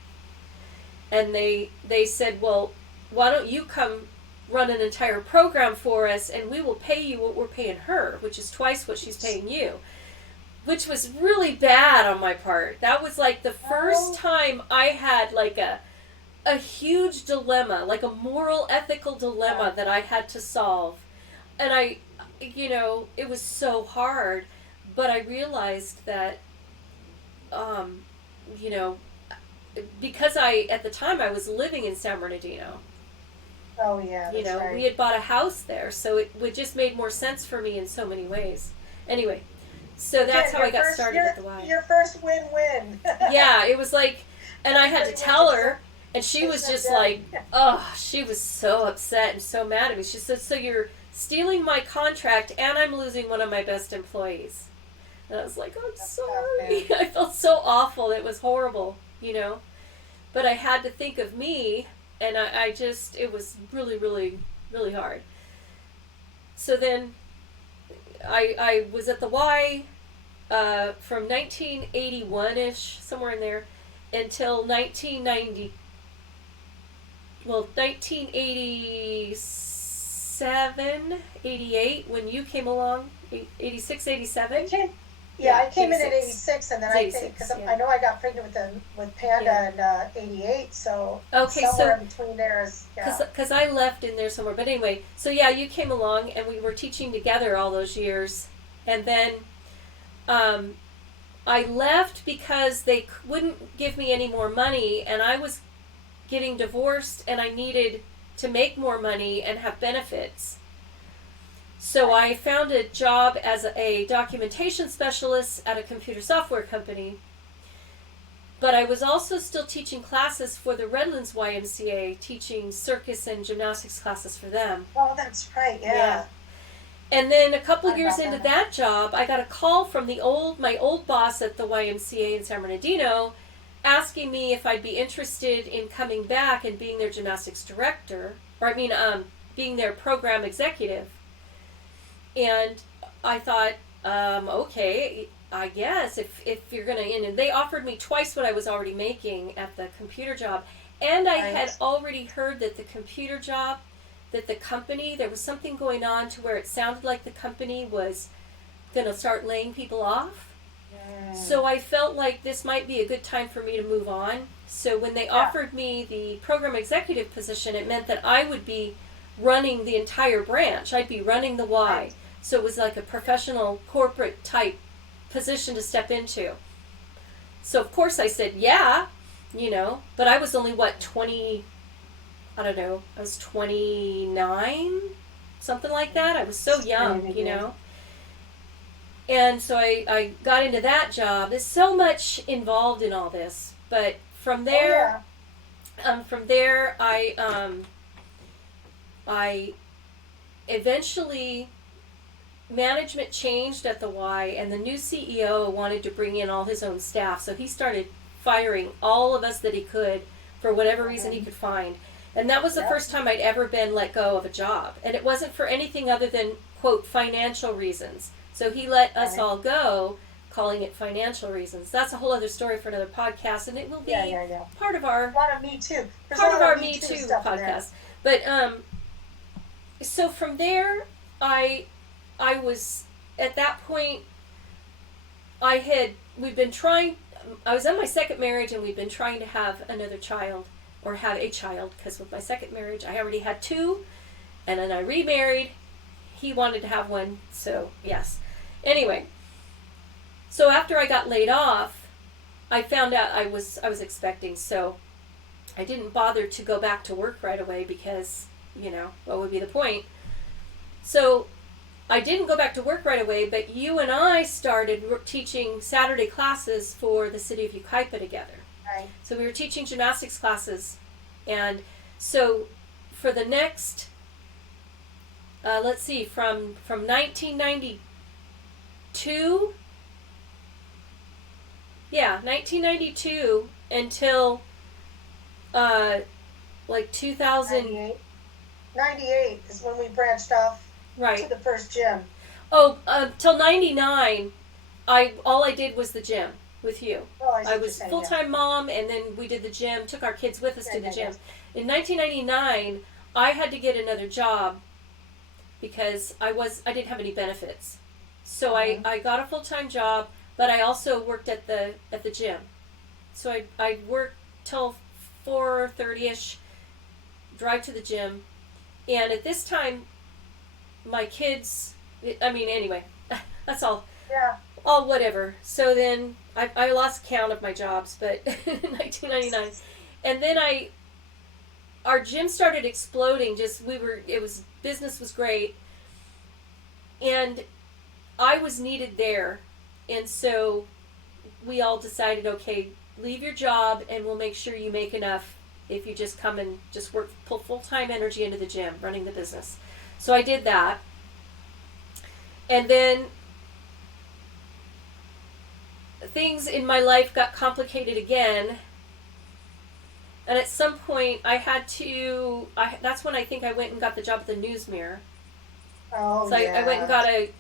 And they said, well, why don't you come run an entire program for us and we will pay you what we're paying her, which is twice what she's paying you. Which was really bad on my part. That was like the first time I had like a huge dilemma, like a moral, ethical dilemma that I had to solve. And it was so hard, but I realized that, because at the time I was living in San Bernardino. Oh yeah. That's right. We had bought a house there, so it just made more sense for me in so many ways. Anyway, so that's how I got started at the Y. Your first win-win. Yeah, it was like, and I had to tell her, and she was just like, oh, she was so upset and so mad at me. She said, so you're stealing my contract and I'm losing one of my best employees. And I was like, I'm sorry. I felt so awful. It was horrible, But I had to think of me, and it was really, really, really hard. So then I was at the Y from 1981-ish, somewhere in there, until 1987, 88, when you came along, 86, 87. I came in at 86, and then I think, because yeah. I know I got pregnant with Panda in 88, so okay, somewhere in between there is, Because I left in there somewhere. But anyway, so yeah, you came along, and we were teaching together all those years. And then I left because they wouldn't give me any more money, and I was getting divorced, and I needed to make more money and have benefits. So I found a job as a documentation specialist at a computer software company. But I was also still teaching classes for the Redlands YMCA, teaching circus and gymnastics classes for them. Oh, that's right. Yeah. And then a couple I years got into that. that job, I got a call from my old boss at the YMCA in San Bernardino, asking me if I'd be interested in coming back and being their gymnastics director, or being their program executive. And I thought, okay, I guess if you're gonna in, and they offered me twice what I was already making at the computer job, and I had Nice. already heard that the computer job, that the company, there was something going on to where it sounded like the company was gonna start laying people off. So I felt like this might be a good time for me to move on. So when they offered me the program executive position, it meant that I would be running the entire branch. I'd be running the Y. Right. So it was like a professional corporate type position to step into. So of course I said, yeah, but I was only 20, I don't know, I was 29, something like that. I was so young, And so I got into that job. There's so much involved in all this, but from there, I eventually management changed at the Y, and the new CEO wanted to bring in all his own staff, so he started firing all of us that he could for whatever reason he could find. And that was the first time I'd ever been let go of a job, and it wasn't for anything other than, quote, financial reasons. So he let us all go, calling it financial reasons. That's a whole other story for another podcast, and it will be part of our A lot of Me Too. There's part a of lot our of Me Too stuff in there. podcast. But so from there, I was at that point. We'd been trying. I was on my second marriage, and we'd been trying to have another child, or have a child, because with my second marriage, I already had two, and then I remarried. He wanted to have one, so yes. Anyway, so after I got laid off, I found out I was expecting, so I didn't bother to go back to work right away because, what would be the point? So I didn't go back to work right away, but you and I started teaching Saturday classes for the city of Yucaipa together. Right. So we were teaching gymnastics classes, and so for the next, let's see, from 1992, 1992 until like 2000. 98 is when we branched off Right. to the first gym. Oh, till 99, all I did was the gym with you. Oh, I was full-time mom, and then we did the gym, took our kids with us to the gym. In 1999, I had to get another job because I didn't have any benefits. So I got a full-time job, but I also worked at the gym. So I worked till 4:30ish, drive to the gym, and at this time, my kids, anyway, that's all. Yeah. All whatever. So then I lost count of my jobs, but 1999, and then our gym started exploding. Business was great, and I was needed there, and so we all decided, okay, leave your job, and we'll make sure you make enough if you just come and just pull full-time energy into the gym, running the business. So I did that, and then things in my life got complicated again, and at some point that's when I think I went and got the job at the News Mirror. Oh, So I went and got a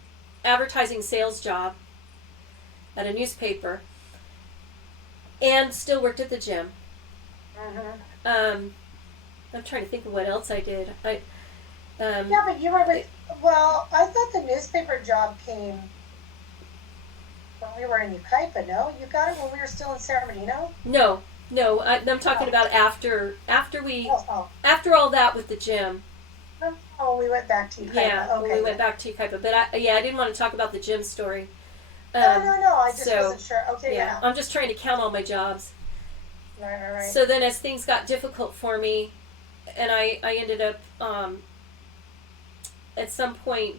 advertising sales job at a newspaper, and still worked at the gym. I'm trying to think of what else I did. Yeah, but you were I thought the newspaper job came when we were in Yucaipa, no? You got it when we were still in San Bernardino? No, I'm talking about after all that with the gym. Oh, we went back to Yucaipa. Yeah, okay, when we went back to Yucaipa. But I didn't want to talk about the gym story. No, I just wasn't sure. Okay, yeah. I'm just trying to count all my jobs. Right. So then as things got difficult for me, and I ended up, at some point,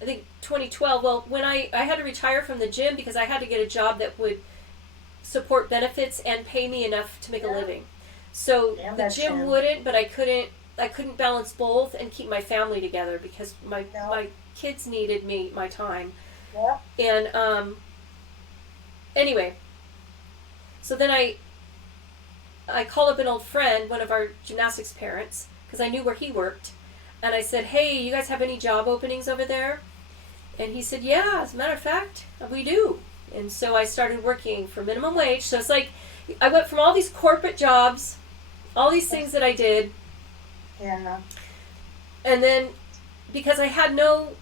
I think 2012. Well, when I had to retire from the gym because I had to get a job that would support benefits and pay me enough to make a living. So Damn the that gym gym. wouldn't, but I couldn't balance both and keep my family together because No. my kids needed my time. Yeah. And anyway, so then I called up an old friend, one of our gymnastics parents, because I knew where he worked, and I said, "Hey, you guys have any job openings over there?" And he said, "Yeah, as a matter of fact, we do." And so I started working for minimum wage. So it's like I went from all these corporate jobs, all these things that I did, Yeah. and then because I had no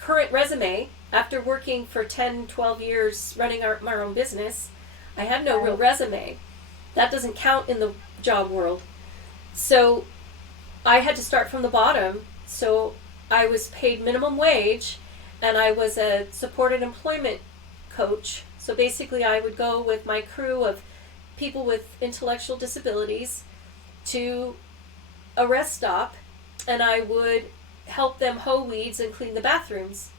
current resume after working for 10, 12 years running my own business, I had no real resume. That doesn't count in the job world. So I had to start from the bottom. So I was paid minimum wage, and I was a supported employment coach. So basically, I would go with my crew of people with intellectual disabilities to a rest stop, and I would help them hoe weeds and clean the bathrooms.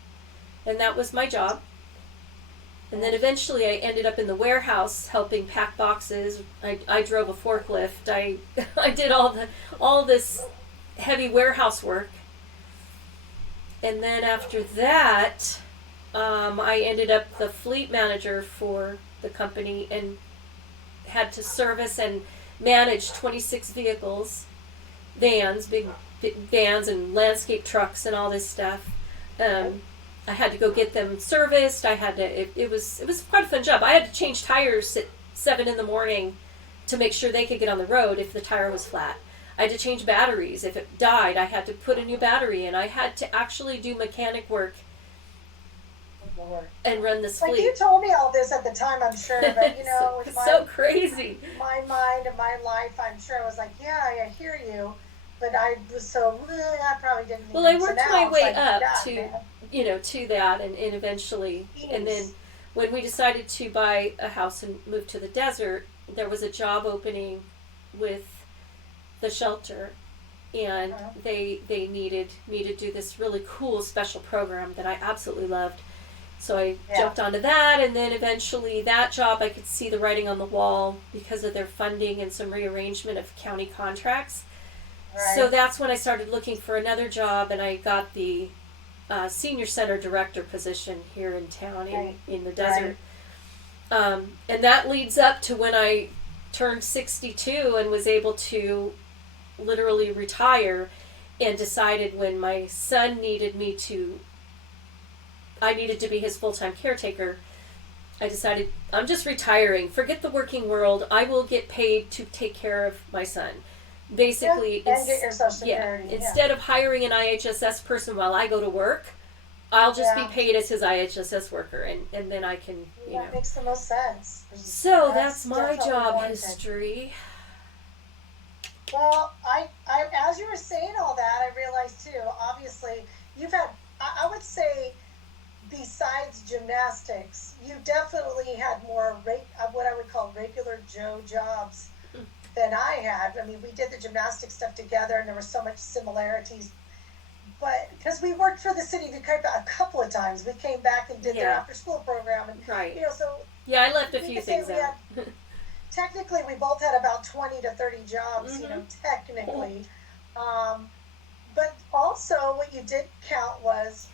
And that was my job. And then eventually I ended up in the warehouse helping pack boxes. I drove a forklift. I did all this heavy warehouse work. And then after that, I ended up the fleet manager for the company and had to service and manage 26 vehicles, vans, big vans and landscape trucks and all this stuff. I had to go get them serviced. I had to. It was quite a fun job. I had to change tires at 7 a.m. to make sure they could get on the road if the tire was flat. I had to change batteries. If it died, I had to put a new battery in. I had to actually do mechanic work Lord. and run this Like fleet. you told me all this at the time, I'm sure, but you know, with It's so crazy. my mind and my life, I'm sure I was like, yeah, I hear you, but I was so, I probably didn't. Well, I even. So worked now my it's way like, up God, to, man. to that, and eventually, and then Jeez. when we decided to buy a house and move to the desert, there was a job opening with the shelter, and Uh-huh. they needed me to do this really cool special program that I absolutely loved. So I jumped onto that, and then eventually that job I could see the writing on the wall because of their funding and some rearrangement of county contracts. Right. So that's when I started looking for another job, and I got the senior center director position here in town in the desert. And that leads up to when I turned 62 and was able to literally retire, and decided when my son I needed to be his full-time caretaker. I decided I'm just retiring. Forget the working world. I will get paid to take care of my son. Basically, and get your Social Security. instead of hiring an IHSS person while I go to work, I'll just be paid as his IHSS worker, and then I can, That makes the most sense. So that's my definitely job warranted. history. Well, I, as you were saying all that, I realized too, obviously, you've had, I would say, besides gymnastics, you definitely had more what I would call regular Joe jobs than I had. I mean, we did the gymnastics stuff together, and there were so much similarities. But because we worked for the city of Yucaipa a couple of times, we came back and did their after-school program, and Right. so Yeah, I left a few things out. technically, we both had about 20 to 30 jobs, technically. But also, what you did count was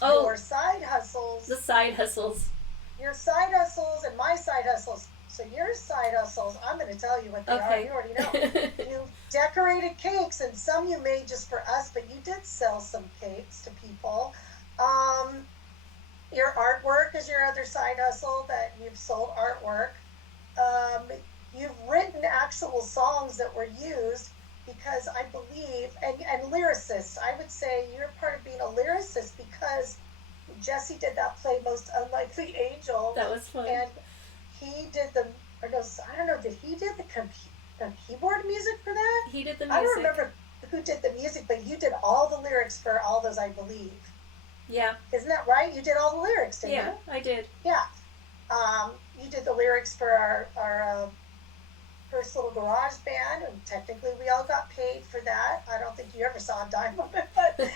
your side hustles. The side hustles. Your side hustles and my side hustles. So your side hustles, I'm going to tell you what they are. You already know. You decorated cakes, and some you made just for us, but you did sell some cakes to people. Your artwork is your other side hustle that you've sold artwork. You've written actual songs that were used because I believe, and lyricists, I would say you're part of being a lyricist because Jesse did that play Most Unlikely Angel. That was fun. And he did I don't know, did he do the keyboard music for that? He did the music. I don't remember who did the music, but you did all the lyrics for all those, I believe. Yeah. Isn't that right? You did all the lyrics, didn't you? Yeah, I did. Yeah. You did the lyrics for our first little garage band, and technically we all got paid for that. I don't think you ever saw a dime of it, but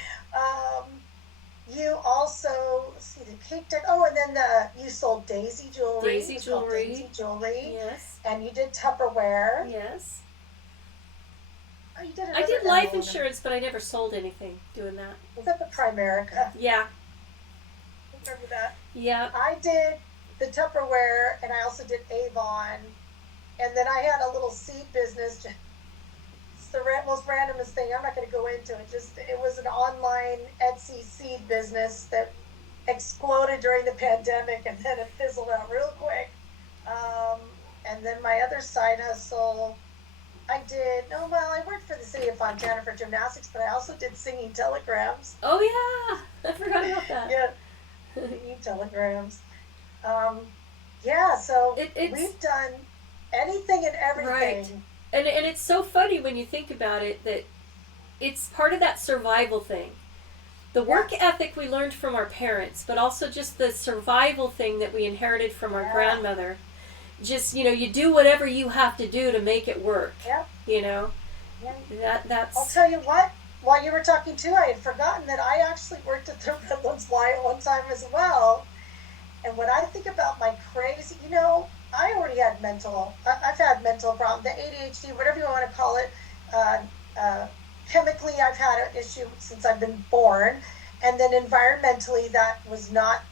you also, let's see, the cake deck. Oh, and then you sold Daisy jewelry. Daisy It was called jewelry. Daisy jewelry. Yes. And you did Tupperware. Yes. Oh, you did I another did life element. insurance, but I never sold anything doing that. Was that the Primerica? Yeah. Remember that? Yeah. I did the Tupperware, and I also did Avon. And then I had a little seed business. It's the most randomest thing. I'm not going to go into it. Just it was an online Etsy seed business that exploded during the pandemic, and then it fizzled out real quick. Um, and then my other side hustle, I worked for the city of Fontana for gymnastics, but I also did singing telegrams. Oh yeah. I forgot about that. Yeah, singing telegrams. Um, yeah, so It's we've done anything and everything. right. And it's so funny when you think about it that it's part of that survival thing. The work ethic we learned from our parents, but also just the survival thing that we inherited from our grandmother. Just, you do whatever you have to do to make it work. Yep. Yeah. That's. I'll tell you what, while you were talking too, I had forgotten that I actually worked at the Redlands Y at one time as well. And when I think about my crazy, I already had I've had mental problems, the ADHD, whatever you want to call it. Chemically, I've had an issue since I've been born. And then environmentally, that was not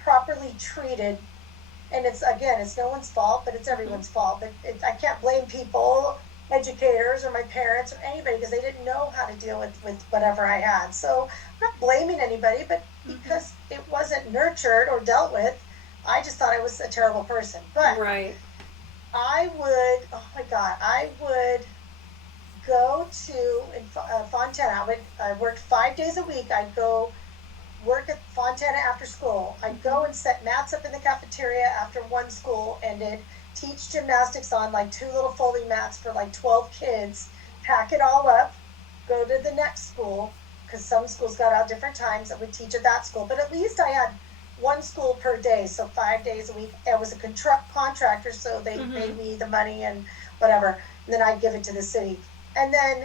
properly treated. And it's no one's fault, but it's everyone's fault. But I can't blame people, educators, or my parents, or anybody, because they didn't know how to deal with whatever I had. So I'm not blaming anybody, but because it wasn't nurtured or dealt with, I just thought I was a terrible person. But right. I would go to Fontana. I worked 5 days a week. I'd go work at Fontana after school. I'd go and set mats up in the cafeteria after one school ended, teach gymnastics on like 2 little folding mats for like 12 kids, pack it all up, go to the next school, because some schools got out different times. I would teach at that school, but at least I had one school per day, so 5 days a week. I was a contractor, so they paid me the money and whatever, and then I'd give it to the city. And then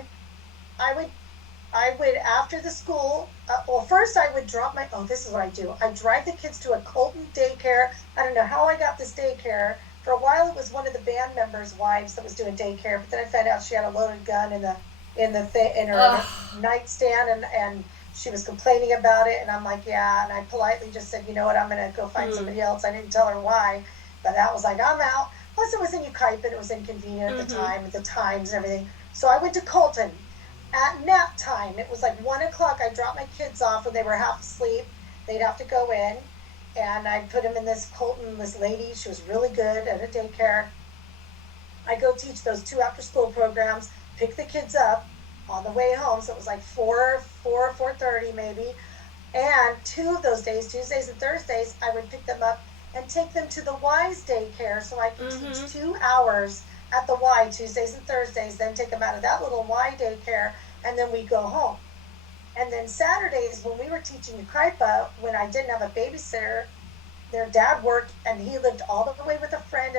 I would after the school, first I would drop this is what I do. I drive the kids to a Colton daycare. I don't know how I got this daycare. For a while it was one of the band members' wives that was doing daycare, but then I found out she had a loaded gun in her nightstand, and she was complaining about it, and I'm like, yeah, and I politely just said, you know what, I'm going to go find somebody else. I didn't tell her why, but that was like, I'm out. Plus it was in Ukaipa, and it was inconvenient at the time, with the times and everything. So I went to Colton. At nap time, it was like 1 o'clock. I dropped my kids off when they were half asleep. They'd have to go in, and I put them in this Colton. This lady, she was really good at a daycare. I go teach those 2 after-school programs, pick the kids up on the way home. So it was like 4:30 maybe. And 2 of those days, Tuesdays and Thursdays, I would pick them up and take them to the Wise daycare so I could teach 2 hours at the Y Tuesdays and Thursdays, then take them out of that little Y daycare, and then we go home. And then Saturdays, when we were teaching Ukaipa, when I didn't have a babysitter, their dad worked, and he lived all the way with a friend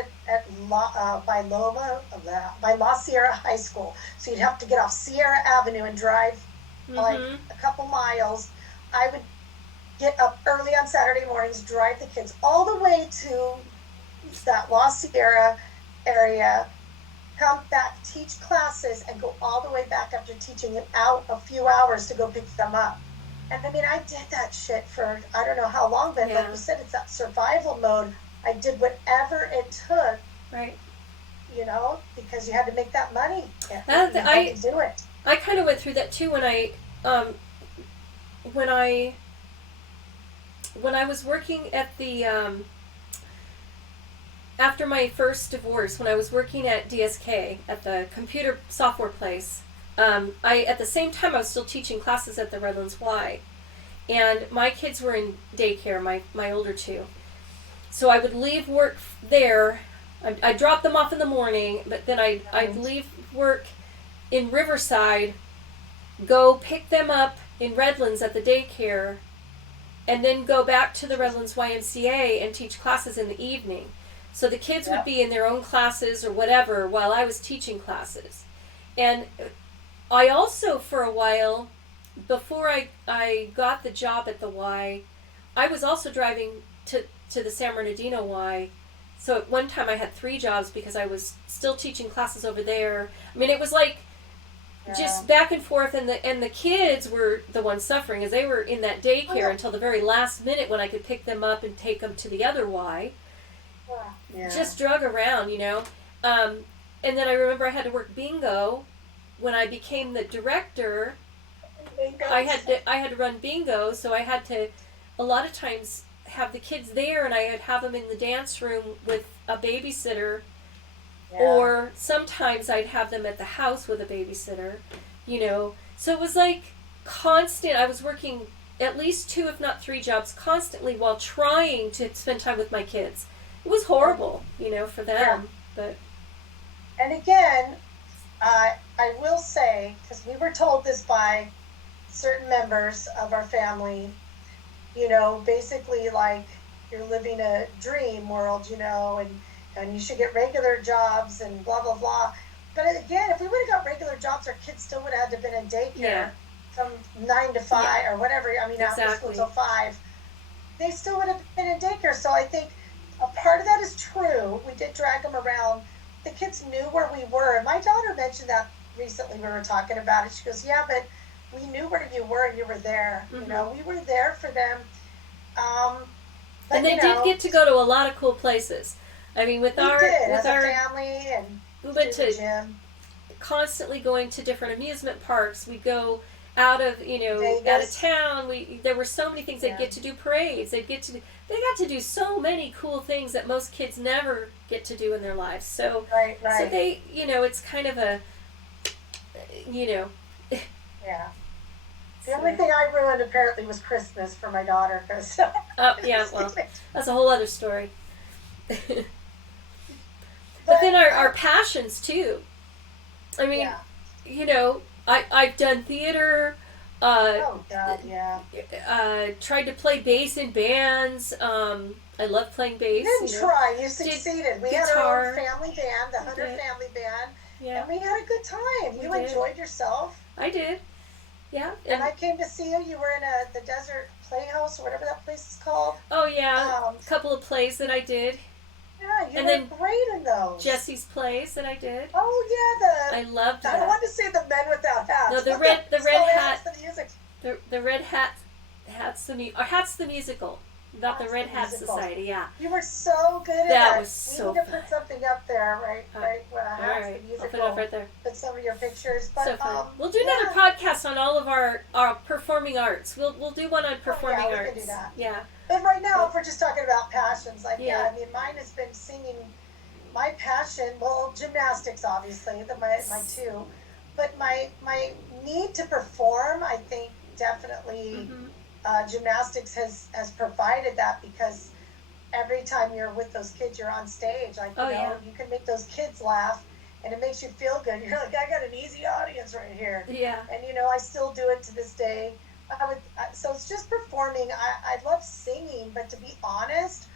by La Sierra High School. So you'd have to get off Sierra Avenue and drive like a couple miles. I would get up early on Saturday mornings, drive the kids all the way to that La Sierra area, come back, teach classes, and go all the way back after teaching it out a few hours to go pick them up. And I mean, I did that shit for I don't know how long, but like you said, it's that survival mode. I did whatever it took, right? Because you had to make that money. I do it. I kind of went through that too when I was working at the after my first divorce, when I was working at DSK at the computer software place. At the same time I was still teaching classes at the Redlands Y, and my kids were in daycare, my older 2. So I would leave work there. I'd drop them off in the morning, but then I'd leave work in Riverside, go pick them up in Redlands at the daycare, and then go back to the Redlands YMCA and teach classes in the evening. So the kids would be in their own classes or whatever while I was teaching classes. And I also, for a while, before I got the job at the Y, I was also driving to the San Bernardino Y. So at one time I had 3 jobs because I was still teaching classes over there. I mean, it was like just back and forth, and the kids were the ones suffering as they were in that daycare until the very last minute when I could pick them up and take them to the other Y. Just drug around, you know. And then I remember I had to work bingo when I became the director. I had to run bingo, so I had to a lot of times have the kids there, and I would have them in the dance room with a babysitter. Or sometimes I'd have them at the house with a babysitter, you know. So it was like constant. I was working at least 2, if not 3 jobs constantly while trying to spend time with my kids. It was horrible, you know, for them. But and again, I will say, because we were told this by certain members of our family, you know, basically like you're living a dream world, you know, and you should get regular jobs and blah, blah, blah. But again, if we would have got regular jobs, our kids still would have had to have been in daycare from 9 to 5 or whatever. I mean, after school till 5. They still would have been in daycare. So I think a part of that is true. We did drag them around. The kids knew where we were. And my daughter mentioned that recently. We were talking about it. She goes, yeah, but we knew where you were and you were there. You know, we were there for them. But, and they did get to go to a lot of cool places. I mean, with our family, and we went to gym. Constantly going to different amusement parks. We'd go out of Vegas. out of town. There were so many things. They'd get to do parades. They got to do so many cool things that most kids never get to do in their lives. So right. So they, it's kind of a, Yeah. The only thing I ruined apparently was Christmas for my daughter. Cause yeah, well, that's a whole other story. But then our passions too. I mean, I've done theater. Oh God, yeah. Tried to play bass in bands. I love playing bass. You didn't try. You succeeded. We had our own family band, the Hunter Family Band, and we had a good time. You enjoyed yourself. I did. Yeah. And I came to see you. You were in the Desert Playhouse or whatever that place is called. Oh yeah, a couple of plays that I did. Yeah, you were great in those. Jesse's plays that I did. Oh yeah, I loved that. I wanted to see the Men Without Hats. No, the red hat. The music. The red hat. Hats the musical. About the Red Hat Society, yeah. You were so good at that. That was so fun. We need to put something up there, right? Hats the musical. I'll put it up right there. Put some of your pictures. But, so fun. We'll do another podcast on all of our performing arts. We'll do one on performing arts. We can do that. Yeah. And right now, if we're just talking about passions, I mean, mine has been singing. My passion, well, gymnastics, obviously, my 2. But my need to perform, I think, definitely... Mm-hmm. Gymnastics has provided that, because every time you're with those kids, you're on stage. Like, you can make those kids laugh, and it makes you feel good. You're like, I got an easy audience right here. Yeah. And I still do it to this day. So it's just performing. I love singing, but to be honest,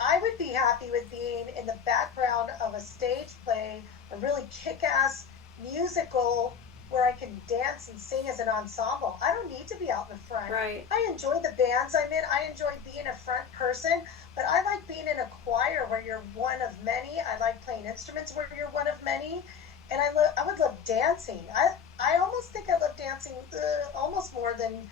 I would be happy with being in the background of a stage play, a really kick-ass musical where I can dance and sing as an ensemble. I don't need to be out in the front. Right. I enjoy the bands I'm in. I enjoy being a front person, but I like being in a choir where you're one of many. I like playing instruments where you're one of many, and I would love dancing. I almost think I love dancing almost more than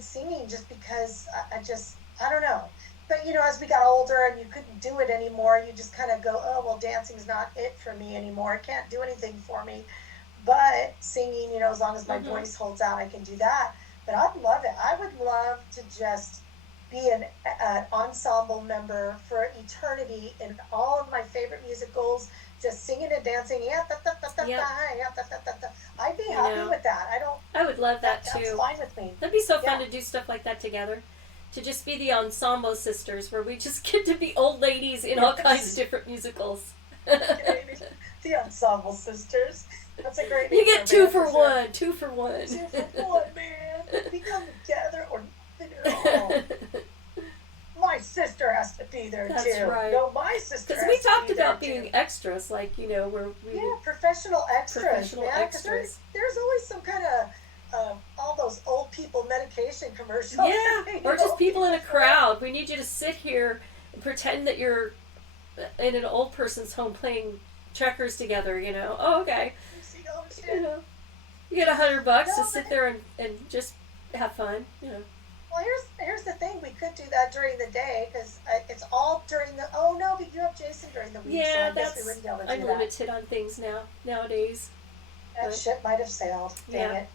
singing, just because I don't know. But as we got older and you couldn't do it anymore, you just kind of go, oh well, dancing's not it for me anymore. It can't do anything for me. But singing, as long as my voice holds out, I can do that. But I'd love it. I would love to just be an ensemble member for eternity in all of my favorite musicals, just singing and dancing. I'd be happy with that. I would love that too. That's fine with me. That'd be so fun to do stuff like that together. To just be the ensemble sisters, where we just get to be old ladies in all kinds of different musicals. The ensemble sisters. That's a great name. You get 2 for 1. 2 for 1. 2 for 1, man. We come together or nothing at all. My sister has to be there too. That's right. No, my sister. Because we talked about being extras, like where we. Professional extras. Professional extras. There's always some kind of all those old people PlayStation commercial. Yeah, or just people in a crowd. We need you to sit here and pretend that you're in an old person's home playing checkers together. Oh, okay. You know, you get $100 to sit there and just have fun. Well, here's the thing. We could do that during the day because it's all during the. Oh no, but you have Jason during the week. Yeah, so I guess we wouldn't be able to do I'm limited on things nowadays. That ship might have sailed. Dang Yeah. it.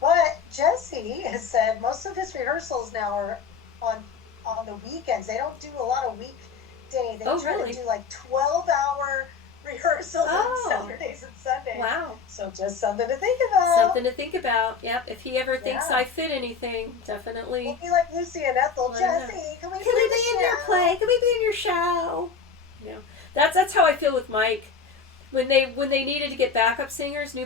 But Jesse has said most of his rehearsals now are on the weekends. They don't do a lot of weekday. They try really? to do like 12-hour rehearsals on Saturdays and Sundays. Wow. So just something to think about. Something to think about. Yep. If he ever thinks I fit anything, definitely. We'll be like Lucy and Ethel. Jesse, can we be in your play? Can we be in your show? That's how I feel with Mike. When they needed to get new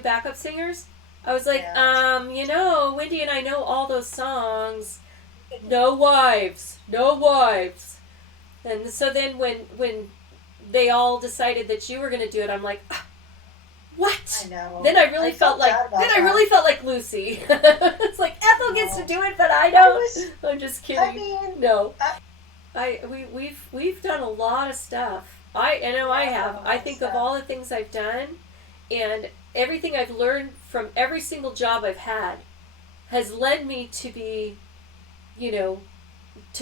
backup singers, I was like, Wendy and I know all those songs. No wives. And so then when they all decided that you were going to do it, I'm like, what? I know. Then I really felt like Lucy. It's like Ethel gets to do it, but I don't. I'm just kidding. I mean, no. We've done a lot of stuff. I have. I think of all the things I've done, and everything I've learned from every single job I've had has led me to be, to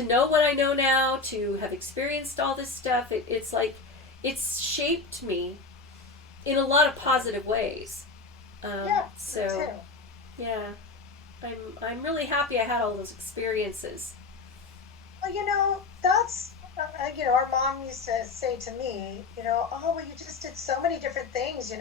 know what I know now, to have experienced all this stuff. It's like, it's shaped me in a lot of positive ways. me too. Yeah, I'm really happy I had all those experiences. Well, that's, our mom used to say to me, oh, well, you just did so many different things,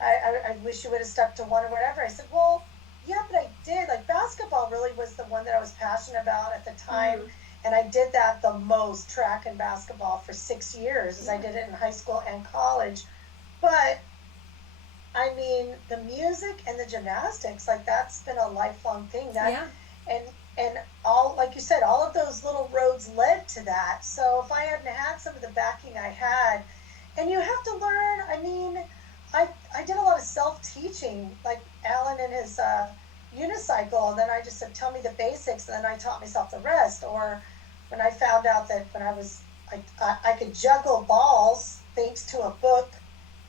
I wish you would have stuck to one or whatever. I said, well, yeah, but I did. Like, basketball really was the one that I was passionate about at the time. Mm-hmm. And I did that the most, track and basketball, for 6 years, as I did it in high school and college. But, I mean, the music and the gymnastics, like, that's been a lifelong thing. And all, like you said, all of those little roads led to that. So if I hadn't had some of the backing I had, and you have to learn, I mean, I did a lot of self-teaching, like Alan and his unicycle, and then I just said, tell me the basics, and then I taught myself the rest. Or when I found out that when I could juggle balls, thanks to a book,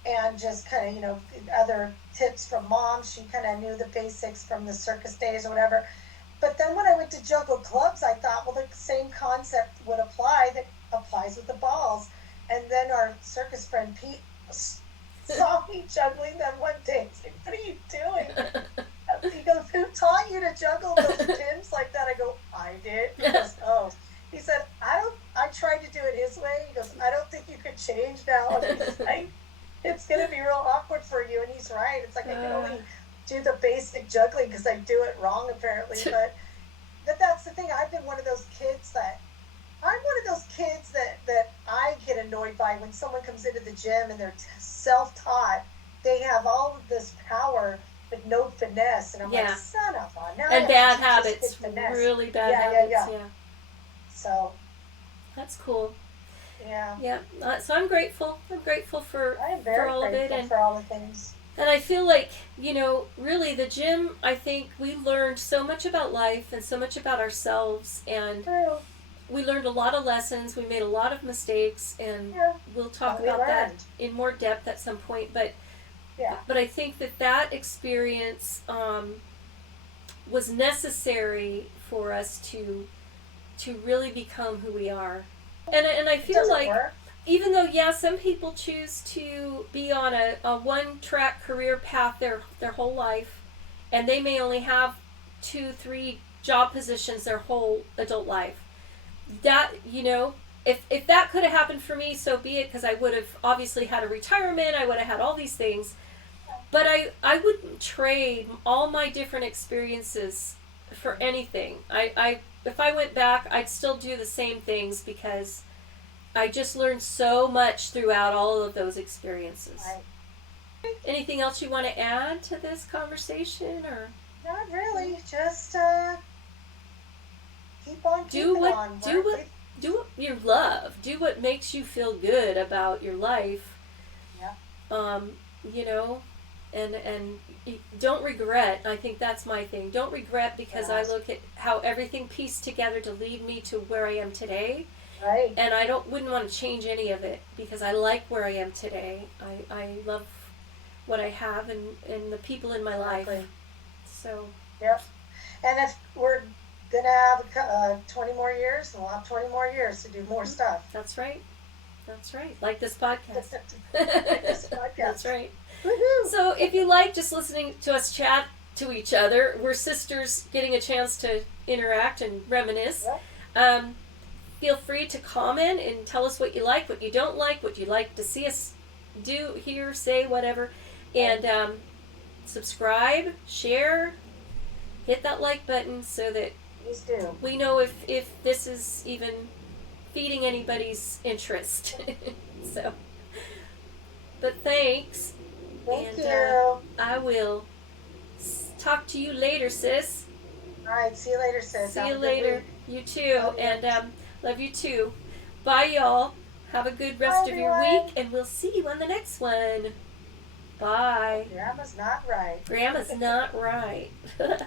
and just kind of, other tips from mom. She kind of knew the basics from the circus days or whatever. But then when I went to juggle clubs, I thought, well, the same concept would apply that applies with the balls. And then our circus friend Pete saw me juggling them one day. He's like, what are you doing? He goes, who taught you to juggle those pins like that? I go, I did. He goes, oh. He said, I tried to do it his way. He goes, I don't think you could change now. And he's like, it's going to be real awkward for you. And he's right. It's like I can only do the basic juggling because I do it wrong, apparently. But that's the thing. I've been one of those kids that I get annoyed by when someone comes into the gym and they're self-taught. They have all of this power but no finesse, and I'm like, son of a. Now and bad habits, really bad habits. Yeah. So. That's cool. Yeah. Yeah. So I'm grateful. I'm grateful for all of it, and for all the things. And I feel like, really the gym, I think we learned so much about life and so much about ourselves, and we learned a lot of lessons. We made a lot of mistakes, and we'll talk about that in more depth at some point. But I think that experience was necessary for us to really become who we are. And I feel like, even though, some people choose to be on a one-track career path their whole life, and they may only have 2-3 job positions their whole adult life. That, if that could have happened for me, so be it, because I would have obviously had a retirement, I would have had all these things. But I wouldn't trade all my different experiences for anything. If I went back, I'd still do the same things, because I just learned so much throughout all of those experiences. Right. Anything else you want to add to this conversation, or? Not really. Just keep on keeping on. Do what you love. Do what makes you feel good about your life. Yeah. And don't regret. I think that's my thing. Don't regret, because I Yes. look at how everything pieced together to lead me to where I am today, Right. and I wouldn't want to change any of it, because I like where I am today. I love what I have, and the people in my life. Exactly. So Yep. And if we're gonna have 20 more years, we'll have 20 more years to do more stuff. that's right. That's right. Like this podcast. This podcast. That's right. Woohoo! So if you like just listening to us chat to each other, we're sisters getting a chance to interact and reminisce. Yep. Feel free to comment and tell us what you like, what you don't like, what you'd like to see us do, hear, say, whatever. And subscribe, share, hit that like button so that Please do. we know if this is even feeding anybody's interest. So, but thanks. Thank And, you. I will talk to you later, sis. All right. See you later, sis. See Have you a good later. week. You too. Love you. And love you too. Bye, y'all. Have a good rest Bye, of your everyone. week, and we'll see you on the next one. Bye. Grandma's not right. Grandma's not right. Bye.